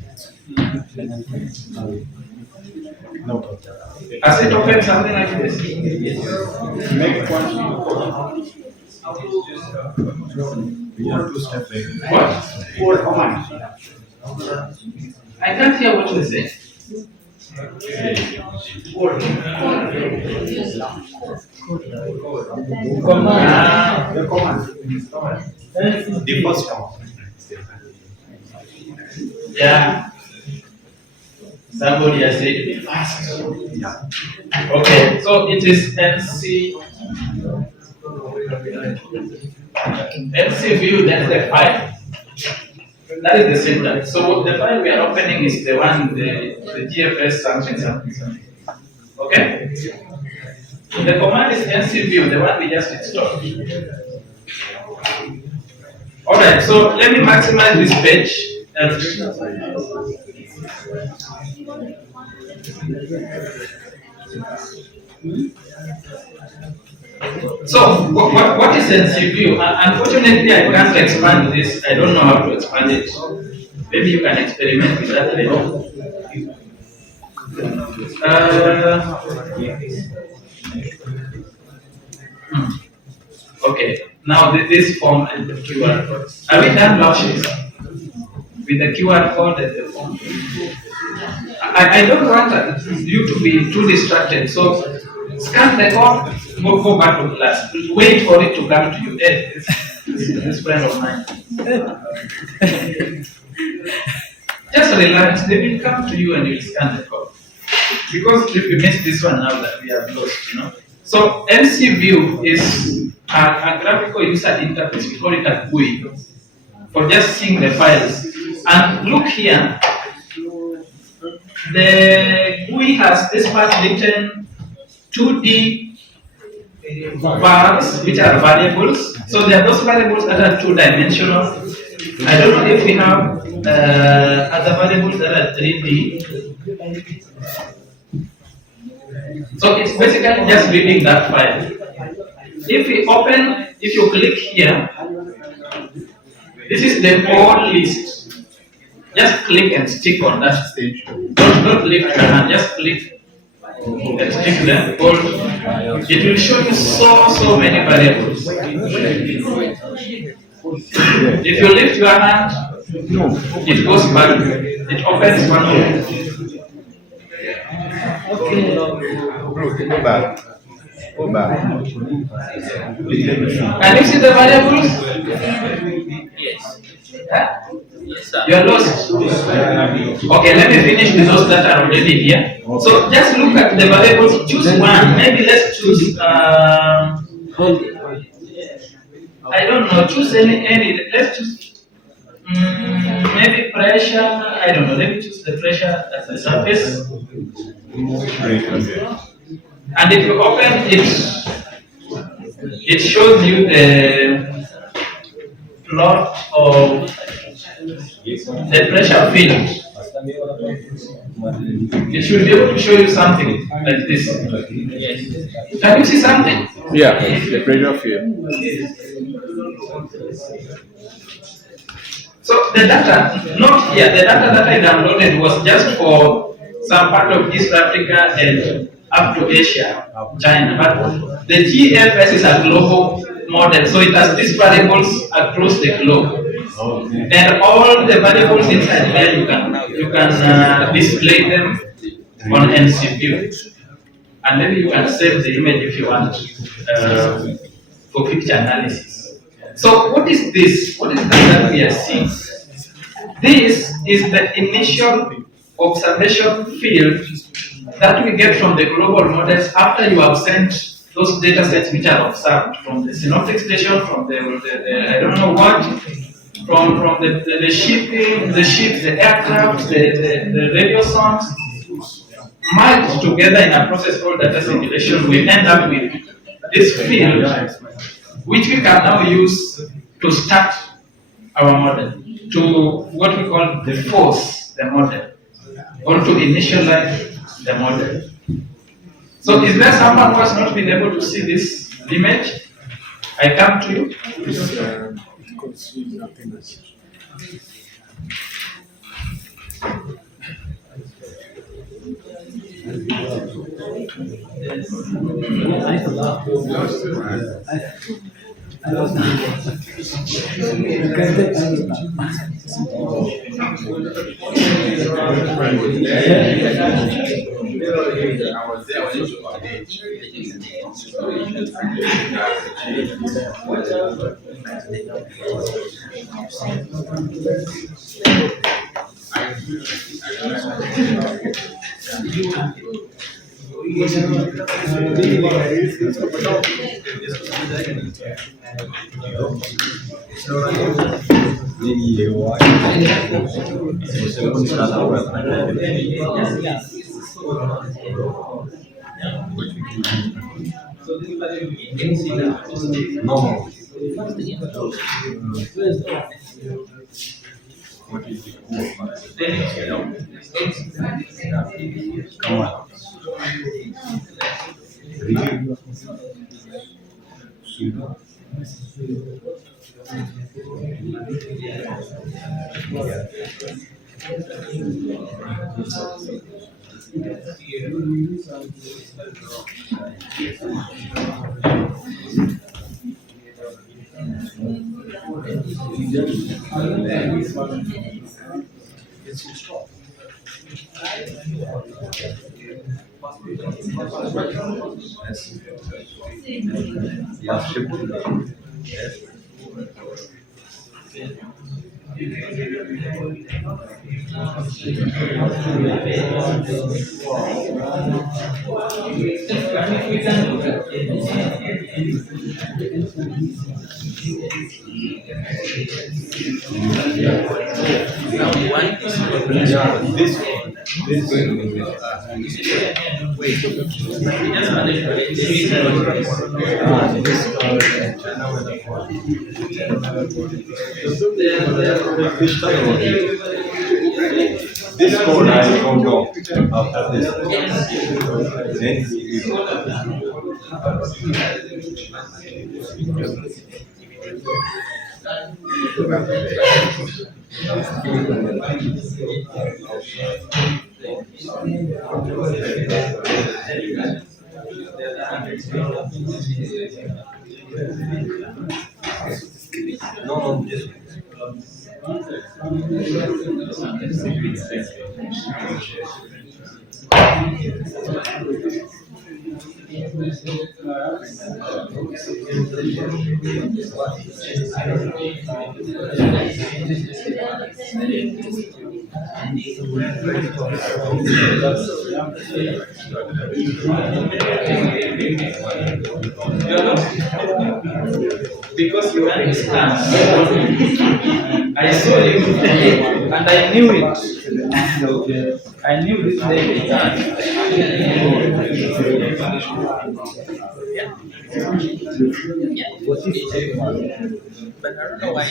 No. Has it opened something like this? What? I can't hear what you say. The command. The first command. Yeah. Somebody has said it fast. Yeah. Okay, so it is ncview, that's the file. That is the syntax. So the file we are opening is the one, the GFS something. Okay? The command is ncview, the one we just installed. Alright, so let me maximize this page. So, what is ncview? Unfortunately, I can't expand this. I don't know how to expand it. Maybe you can experiment with that later. Okay, now this form and the QR code. Are we done, Lashes? With the QR code and the form? I don't want you to be too distracted, so scan the code, go back to class. Wait for it to come to you. This friend of mine. Just relax, they will come to you and you'll scan the code. Because if you miss this one now that we have lost, So ncview is a graphical user interface, we call it a GUI, for just seeing the files. And look here, the GUI has this part written 2D bars, which are variables. So there are those variables that are two-dimensional. I don't know if we have other variables that are 3D. So it's basically just reading that file. If we open, if you click here, this is the whole list. Just click and stick on that stage. Don't lift your hand, just click and stick there. It will show you so many variables. If you lift your hand, it goes back. It opens one more. Go back. Can you see the variables? Yes. Huh? Yes, sir. You are lost. Okay, let me finish with those that are already here. So just look at the variables, choose one. Maybe let's choose, I don't know, choose any, let's choose, maybe pressure, I don't know, let me choose the pressure as the surface. And if you open it, it shows you the plot of the pressure field. It should be able to show you something like this. Yes. Can you see something? Yeah, the pressure field. So the data, not here, the data that I downloaded was just for some part of East Africa and up to Asia, China. But the GFS is a global model, so it has these variables across the globe. And all the variables inside there, you can display them on ncview. And maybe you can save the image if you want for picture analysis. So what is this? What is that we are seeing? This is the initial observation field that we get from the global models after you have sent those data sets which are observed from the synoptic station, from the I don't know what, from the shipping, the ships, the aircraft, the radio songs, merged together in a process called data simulation. We end up with this field, which we can now use to start our model, to what we call the force the model, or to initialize the model. So is there someone who has not been able to see this image? I come to you. Now one is This code I don't know after this. No, just Because you understand. I saw you and I knew it. I knew this day would come. but I don't know why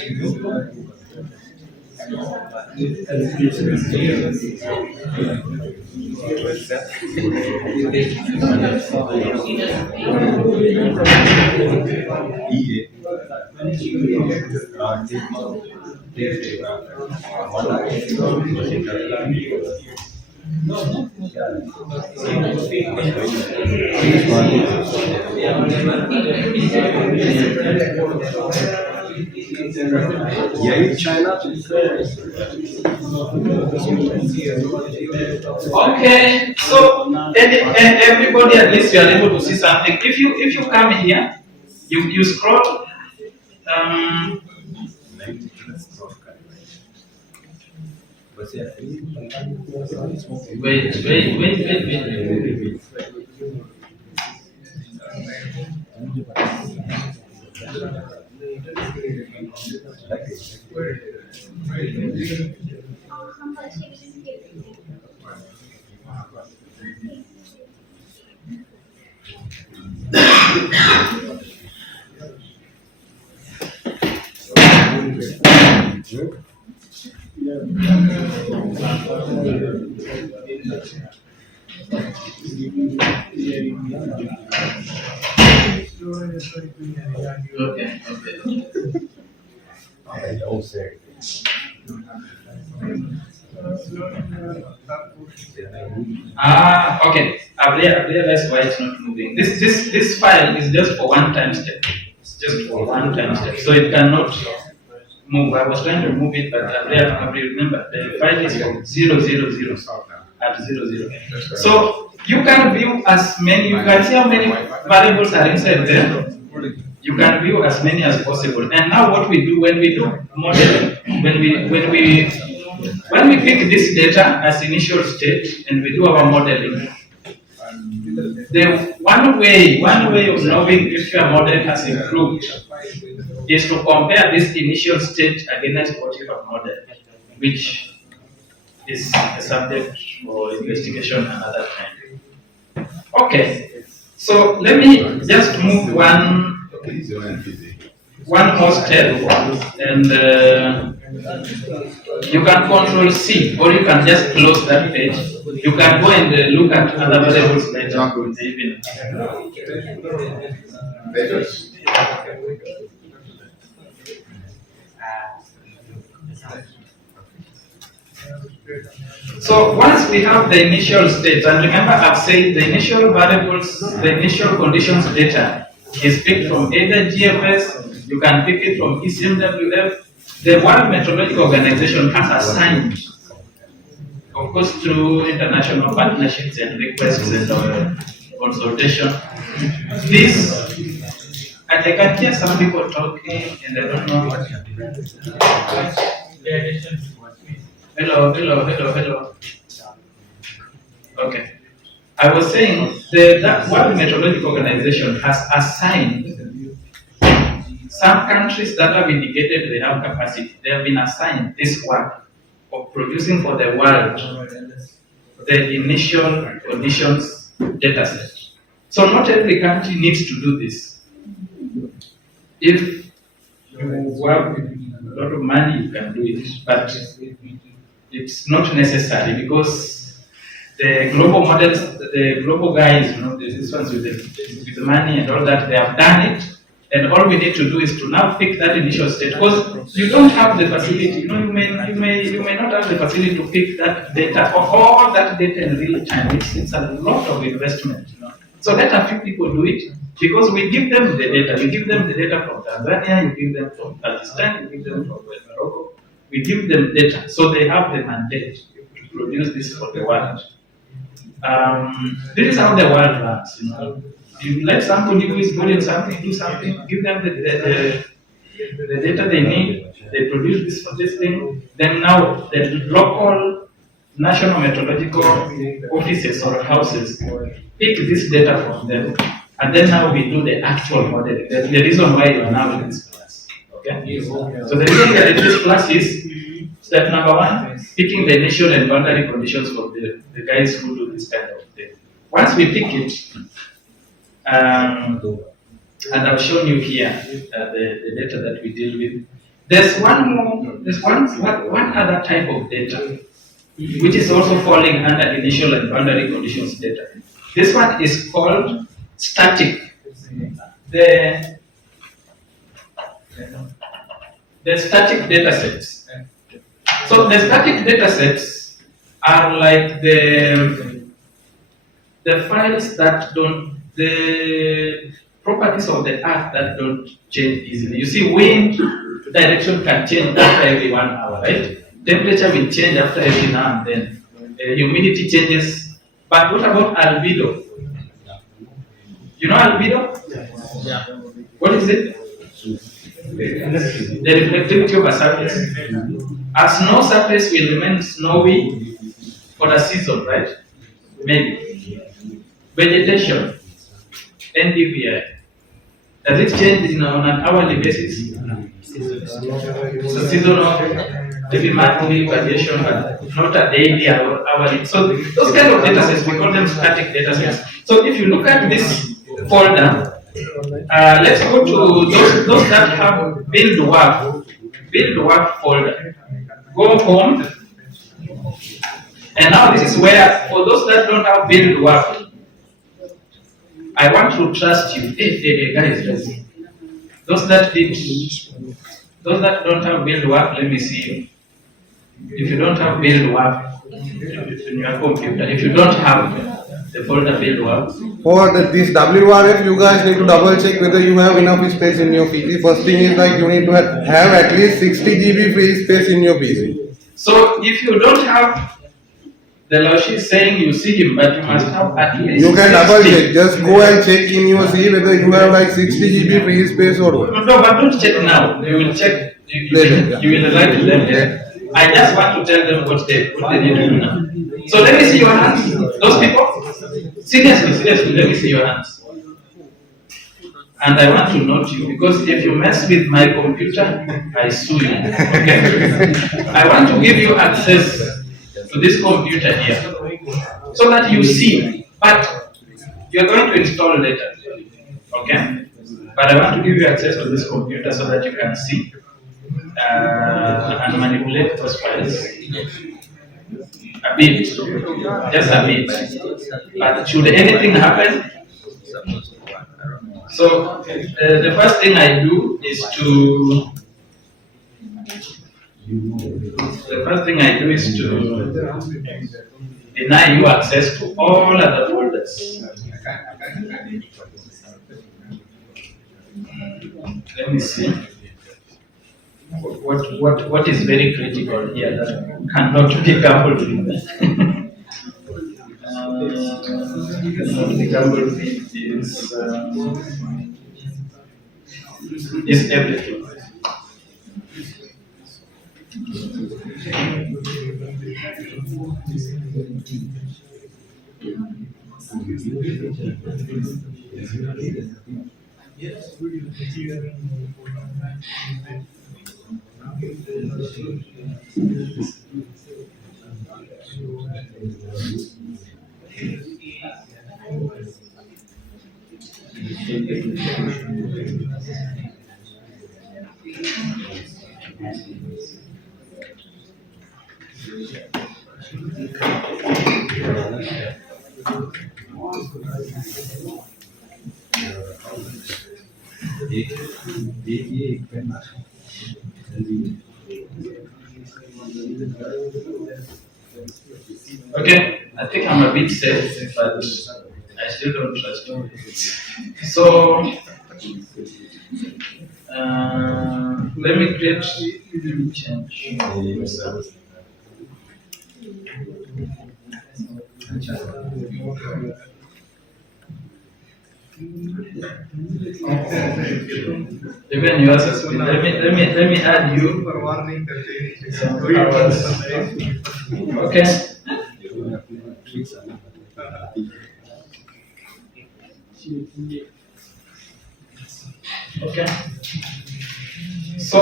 yeah, in China. Okay, so everybody at least you are able to see something. If you come here, you scroll. Wait. Okay. Okay. I've realized why it's not moving. This file is just for one time step. It's just for one time step, so it cannot move. I was trying to move it, but I remember the file is from 000 at 00. So you can view as many. You can see how many variables are inside there. You can view as many as possible. And now what we do when we do modeling, when we pick this data as initial state and we do our modeling, the one way of knowing if your model has improved is to compare this initial state against what you have modeled, which is a subject for investigation another time. Okay, so let me just move one more step, and you can Control C, or you can just close that page. You can go and look at other variables later. So once we have the initial state, and remember I've said the initial variables, the initial conditions data is picked from either GFS, you can pick it from ECMWF. The World Meteorological Organization has assigned, of course through international partnerships and requests and consultation, this, I can hear some people talking and I don't know what. Hello. Okay. I was saying that World Meteorological Organization has assigned some countries that have indicated they have capacity. They have been assigned this work of producing for the world the initial conditions data set. So not every country needs to do this. If you have a lot of money, you can do it, but it's not necessary because the global models, the global guys, these ones with the money and all that, they have done it. And all we need to do is to now pick that initial state, because you don't have the facility. You may not have the facility to pick that data or all that data in real time. It's a lot of investment. So let a few people do it, because we give them the data. We give them the data from Tanzania. You give them from Pakistan. You give them from Morocco. We give them data, so they have the mandate to produce this for the world. This is how the world runs. You let somebody who is good in something do something, give them the data they need, they produce this for this thing, then now the local national meteorological offices or houses pick this data from them, and then now we do the actual modeling. That's the reason why you are now in this class. Okay? So the reason we are in this class is step number one, picking the initial and boundary conditions for the guys who do this kind of thing. Once we pick it, and I've shown you here the data that we deal with. There's one other type of data, which is also falling under initial and boundary conditions data. This one is called static. The static data sets. So the static data sets are like the files that don't, the properties of the earth that don't change easily. You see, wind direction can change after every 1 hour, right? Temperature will change after every now and then. Humidity changes. But what about albedo? You know albedo? Yeah. What is it? The reflectivity of a surface. A snow surface will remain snowy for a season, right? Maybe. Vegetation. NWP. Does it change on an hourly basis? So seasonal, maybe monthly variation, but not a daily or hourly. So those kind of data sets, we call them static data sets. So if you look at this folder, let's go to those that have build work folder. Go home, and now this is where, for those that don't have build work, I want to trust you. Hey, guys, those that don't have build work, let me see you. If you don't have build work in your computer, if you don't have the folder build work. For this WRF, you guys need to double check whether you have enough space in your PC. First thing is like you need to have at least 60 GB free space in your PC. So if you don't have, the Laoshi is saying you see him, but you must have at least. You can double check. Just go and check in your C whether you have like 60 GB free space or what. No, but don't check now. You will check. You will write to them there. I just want to tell them what they need to do now. So let me see your hands. Those people. Seriously, let me see your hands. And I want to note you, because if you mess with my computer, I sue you. Okay? I want to give you access to this computer here, so that you see, but you're going to install later, okay? But I want to give you access to this computer so that you can see and manipulate those files. A bit, just a bit. But should anything happen, so the first thing I do is to deny you access to all other folders. Let me see. What is very critical here that cannot be coupled with cannot be coupled with is everything. Okay, I think I'm a bit safe, but I still don't trust you. So let me change. Even yours as well. Let me add you. Okay. Okay. So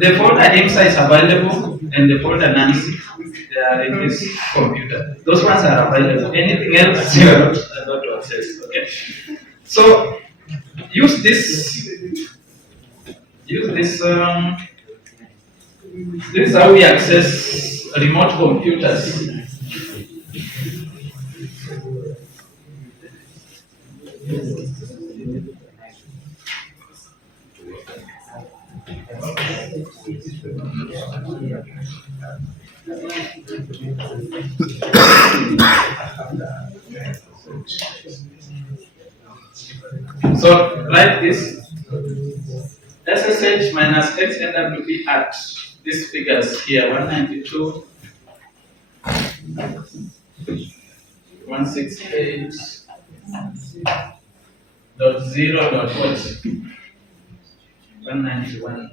the folder IMSA is available and the folder NANSI, they are in this computer. Those ones are available. Anything else you are not allowed to access. Okay. So use this. This is how we access remote computers. So write this SSH minus X NWP at these figures here 192 168 dot 0 dot what 191.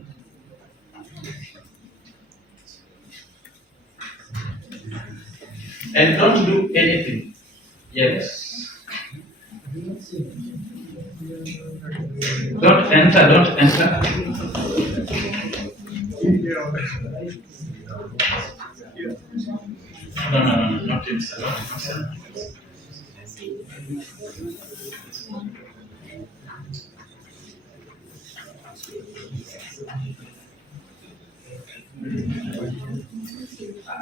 And don't do anything. Yes. Don't enter. No, not inside.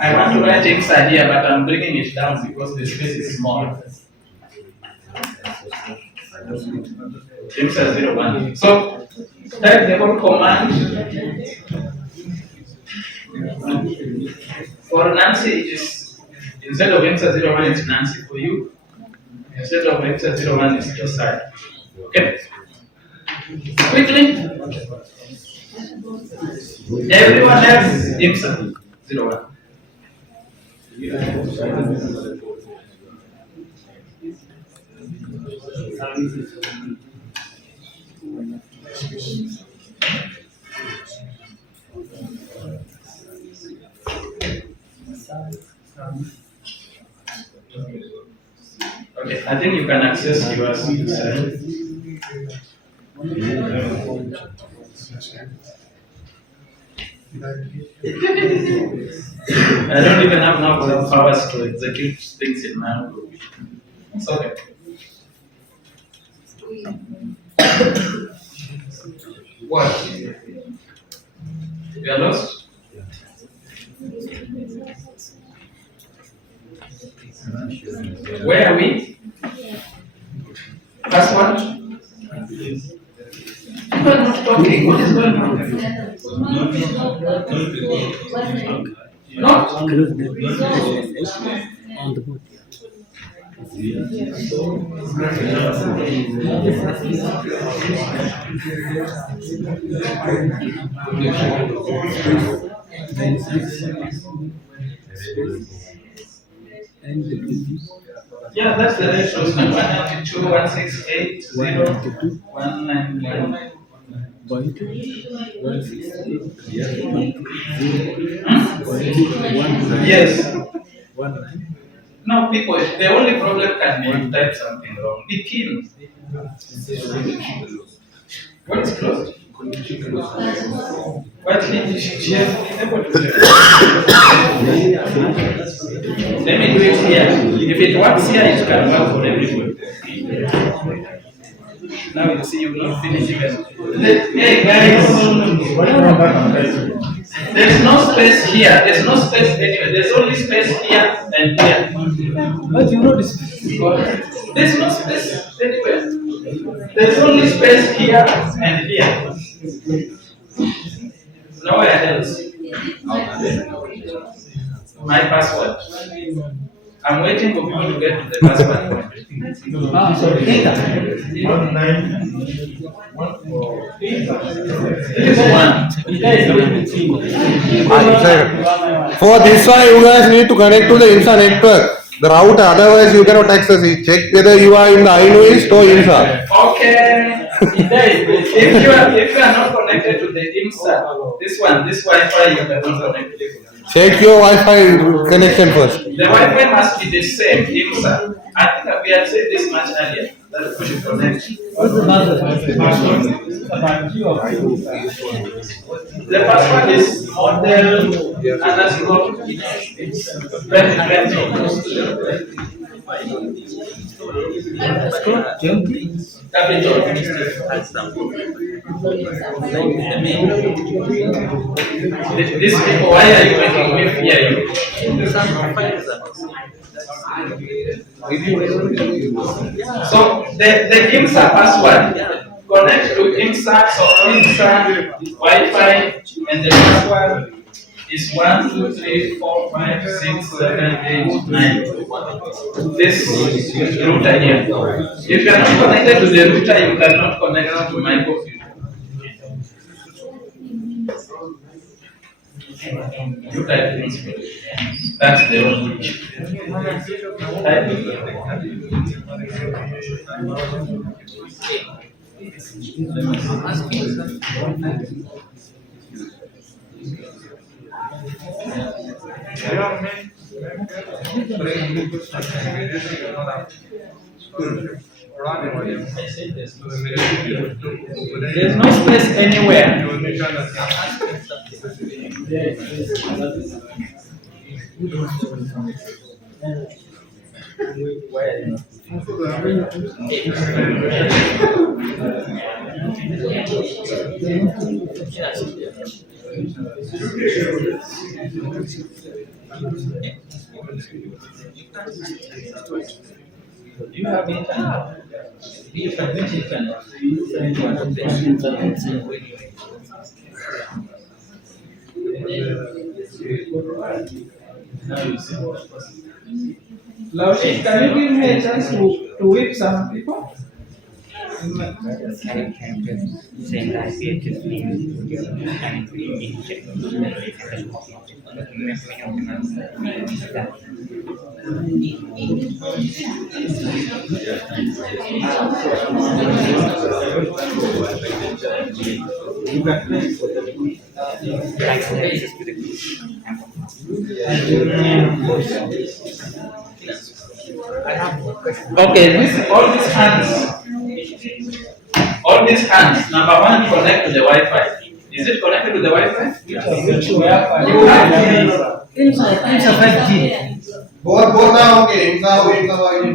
I want to write inside here, but I'm bringing it down because the space is small. IMSA 01. So type the whole command. For Nancy, it is instead of IMSA 01, it's Nancy for you. Instead of IMSA 01, it's your side. Okay. Quickly. Everyone else IMSA 01. Okay, I think you can access yours. I don't even have now powers to execute things in my own group. It's okay. What? You are lost? Where are we? Password? You are not talking. What is going on? Not? On the board. Yeah, that's the right source number 192.168.0.191. Yes. No, people, the only problem can be you type something wrong. Be keen. What is closed? What is able to do? Let me do it here. If it works here, it can work for everybody. Now you see you will not finish even. Hey guys, there's no space here. There's no space anywhere. There's only space here and here. But you know this. There's no space anywhere. There's only space here and here. Nowhere else. My password. I'm waiting for people to get to the password. Sorry. Data. It is one. For this one, you guys need to connect to the IMSA network. The router, otherwise you cannot access it. Check whether you are in the NUIST or IMSA. Okay. If you are not connected to the IMSA, this Wi-Fi you cannot connect to. Check your Wi-Fi connection first. The Wi-Fi must be the same IMSA. I think we had said this much earlier. That we should connect. What's the password? The password is model underscore 2020. Capital. These people, why are you making me fear you? So the IMSA password connect to IMSA, so IMSA Wi-Fi, and the password is 1, 2, 3, 4, 5, 6, 7, 8, 9. This router here. If you are not connected to the router, you cannot connect to my computer. You type things. That's the only issue. There's no space anywhere. You have internet. You can reach internet. Now you see. Laushi, can you give me a chance to whip some people? Okay, all these hands, number one, connect to the Wi-Fi. Is it connected to the Wi-Fi? IMSA 5G. Both are okay. IMSA,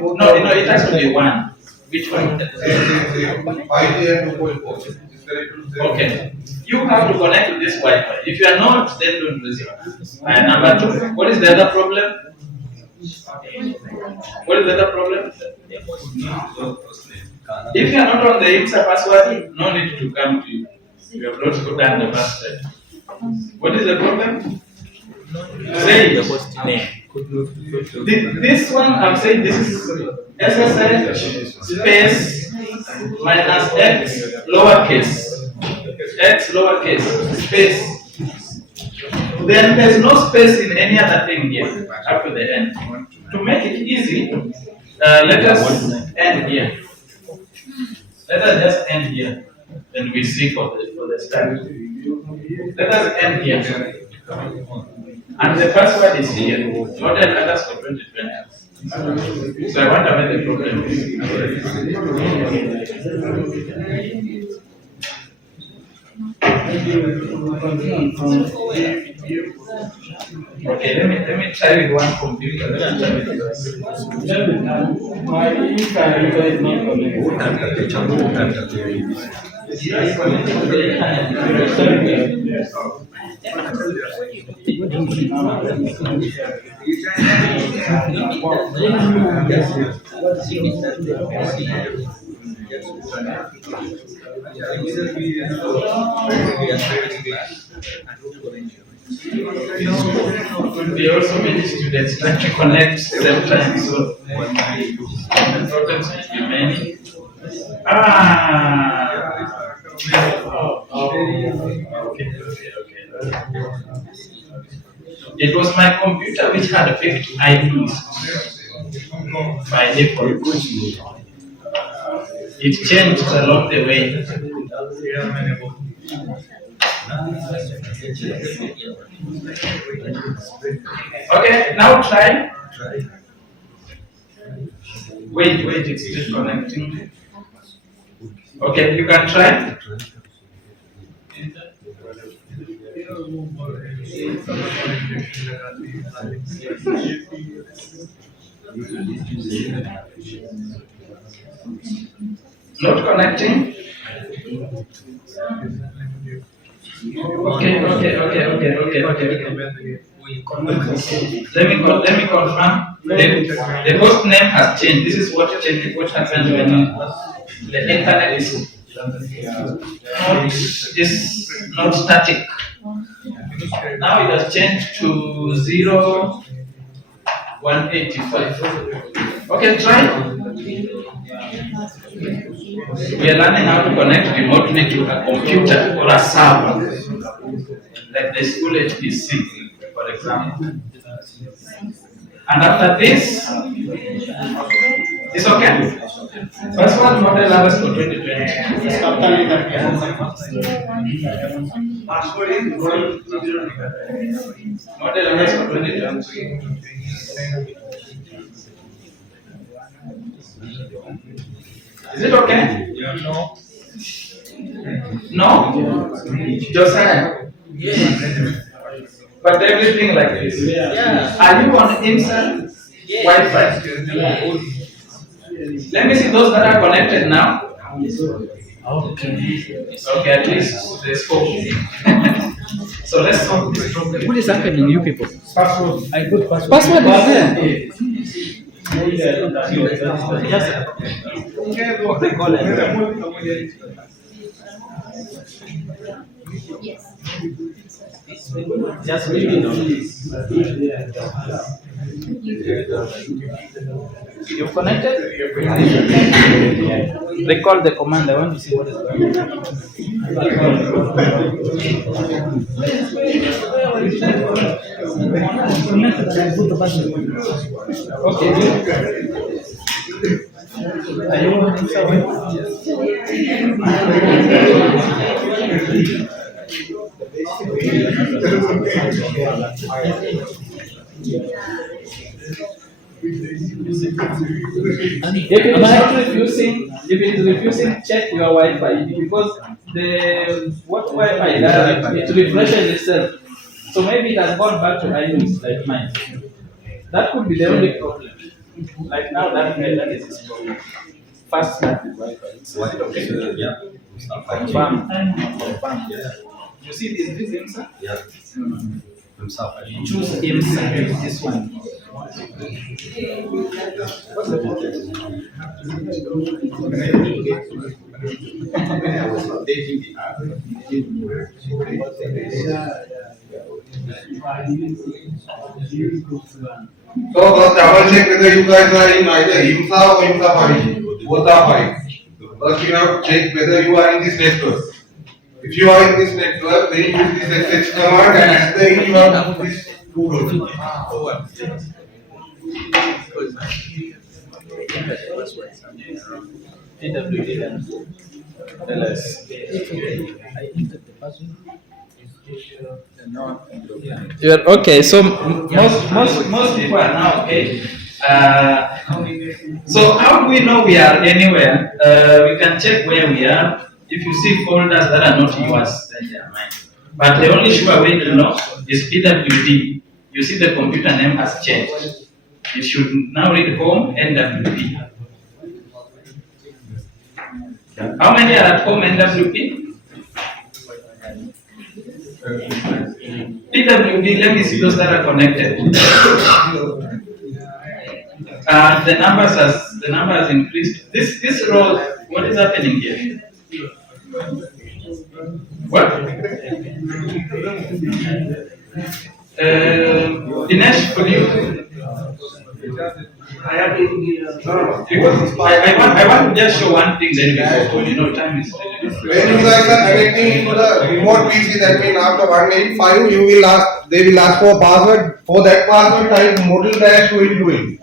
both. No, it has to be one. Which one? 5G and 2.4. Okay. You have to connect to this Wi-Fi. If you are not, then don't use it. And number two, what is the other problem? What is the other problem? If you are not on the IMSA password, no need to come to you. You have not done the first step. What is the problem? Say the host name. This one, I'm saying this is SSH space minus x lowercase. X lowercase space. Then there's no space in any other thing here up to the end. To make it easy, let us end here. Let us just end here. then we see for the start. Let us end here. And the password is here. Model underscore 2020. So I want to make the problem. Okay, let me try with one computer. Let me try with My internet is not We also many students trying to connect sometimes, so the problems will be many. Okay. It was my computer which had fixed IDs by default. It changed along the way. Okay, now try. Wait, it's still connecting. Okay, you can try. Not connecting. Okay. Let me confirm. The host name has changed. This is what changed. What happens when the internet is not static. Now it has changed to 185. Okay, try. We are learning how to connect remotely to a computer or a server, like the school HPC, for example. And after this, it's okay. First one, model hours for 2020. Model hours for 2020. Is it okay? No? Josiah? Yes. But everything like this. Yeah. Are you on IMSA Wi-Fi? Let me see those that are connected now. Okay, at least they spoke. So let's solve this problem. What is happening, you people? Password. I put password. Password is there. Just read it. You connected? Recall the command. I want to see what is going on. Okay. Are you on If it is refusing, check your Wi-Fi because the what Wi-Fi does, it refreshes itself. So maybe it has gone back to IBCs like mine. That could be the only problem. Like now that is its problem. Fast Wi-Fi. Yeah. Confirm. You see this IMSA? Yeah. Himself. Choose IMSA. Choose this one. So first double check whether you guys are in either IMSA or IMSA 5. Both are 5. First you have to check whether you are in this network. If you are in this network, then use this SSH command and at the end you have to put this sudo. LS. It's okay. I entered the password. Yeah, okay, so most people are now okay. So how do we know we are anywhere? We can check where we are. If you see folders that are not yours, then they are mine. But the only sure way to know is PWD. You see the computer name has changed. It should now read home NWP. How many are at home NWP? PWD, let me see those that are connected. The number has increased. This row, what is happening here? What? Dinesh, could you? I have it here. Because I want to just show one thing, then we go. You know, time is. When you guys are connecting into the remote PC, that means after 185, they will ask for a password. For that password, type model-2020.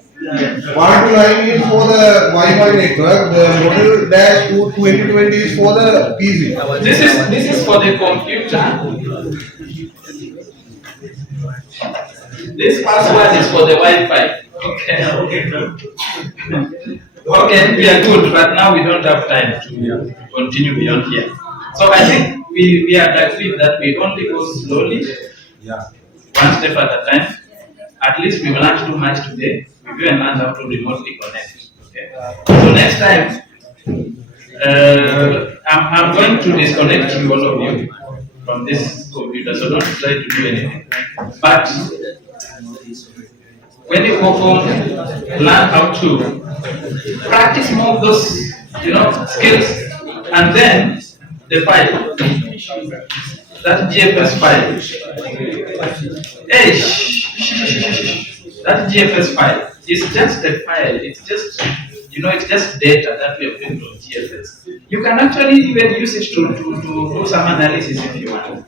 129 is for the Wi-Fi network. The model-2020 is for the PC. This is for the computer. This password is for the Wi-Fi. Okay, we are good, but now we don't have time to continue beyond here. So I think we are agreed that we only go slowly, one step at a time. At least we learned too much today. We will learn how to remotely connect. Okay. So next time, I'm going to disconnect you, all of you, from this computer. So don't try to do anything. But when you go home, learn how to practice more of those, skills, and then the file, that GFS file. Hey, that GFS file is just a file. It's just, it's just data that we have put on GFS. You can actually even use it to do some analysis if you want.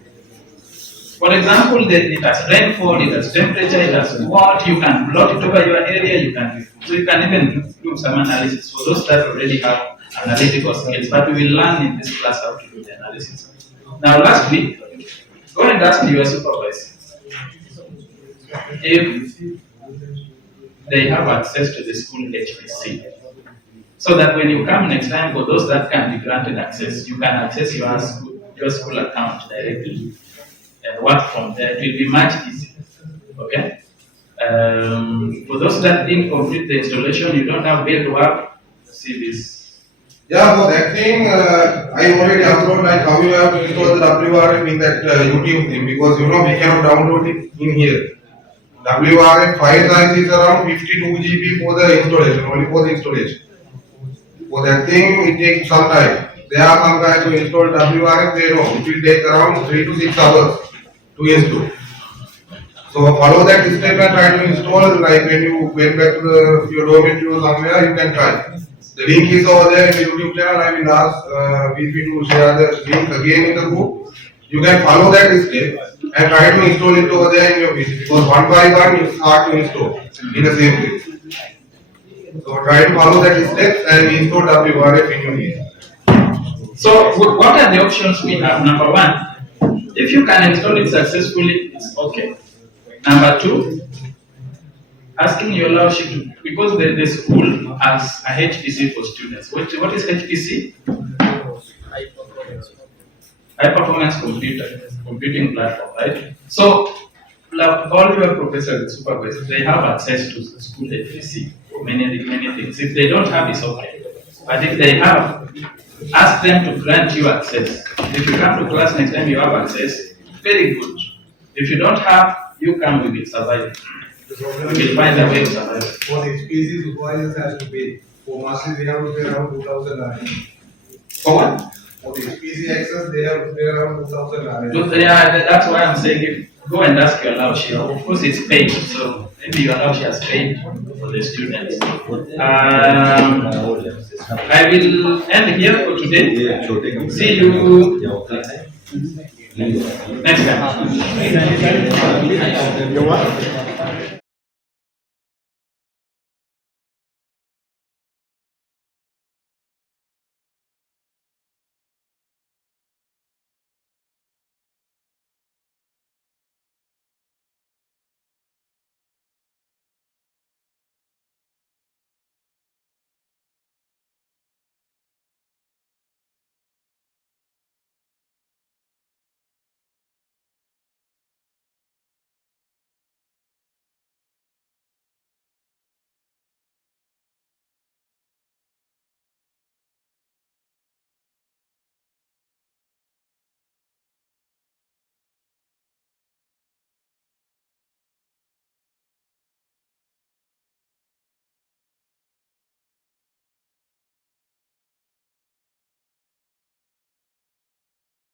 For example, it has rainfall, it has temperature, it has what, you can plot it over your area, you can even do some analysis for those that already have analytical skills, but we will learn in this class how to do the analysis. Now lastly, go and ask your supervisor if they have access to the school HPC. So that when you come next time, for those that can be granted access, you can access your school account directly and work from there. It will be much easier. Okay? For those that didn't complete the installation, you don't have where to work, see this. Yeah, for that thing, I already upload like how you have to install the WRF in that YouTube thing, because we cannot download it in here. WRF file size is around 52 GB for the installation, only for the installation. For that thing, it takes some time. There are some guys who install WRF, they know it will take around 3 to 6 hours to install. So follow that step and try to install, like when you went back to your dormitory or somewhere, you can try. The link is over there in the YouTube channel. I will ask VP to share the link again in the group. You can follow that step and try to install it over there in your PC, because one by one it's hard to install in the same place. So try to follow that steps and install WRF in your PC. So what are the options we have? Number one, if you can install it successfully, it's okay. Number two, asking your leadership to, because the school has a HPC for students. What is HPC? High performance computing platform, right? So all your professors and supervisors, they have access to the school HPC for many things. If they don't have, it's okay. But if they have, ask them to grant you access. If you come to class next time you have access, very good. If you don't have, you come, we will survive. We will find a way to survive. For HPC, supervisors has to pay. For masters, they have to pay around 2,000. For what? For the HPC access, they have to pay around 2,000. Yeah, that's why I'm saying, go and ask your Laushia. Of course, it's paid, so maybe your Laushia has paid for the students. I will end here for today. See you next time.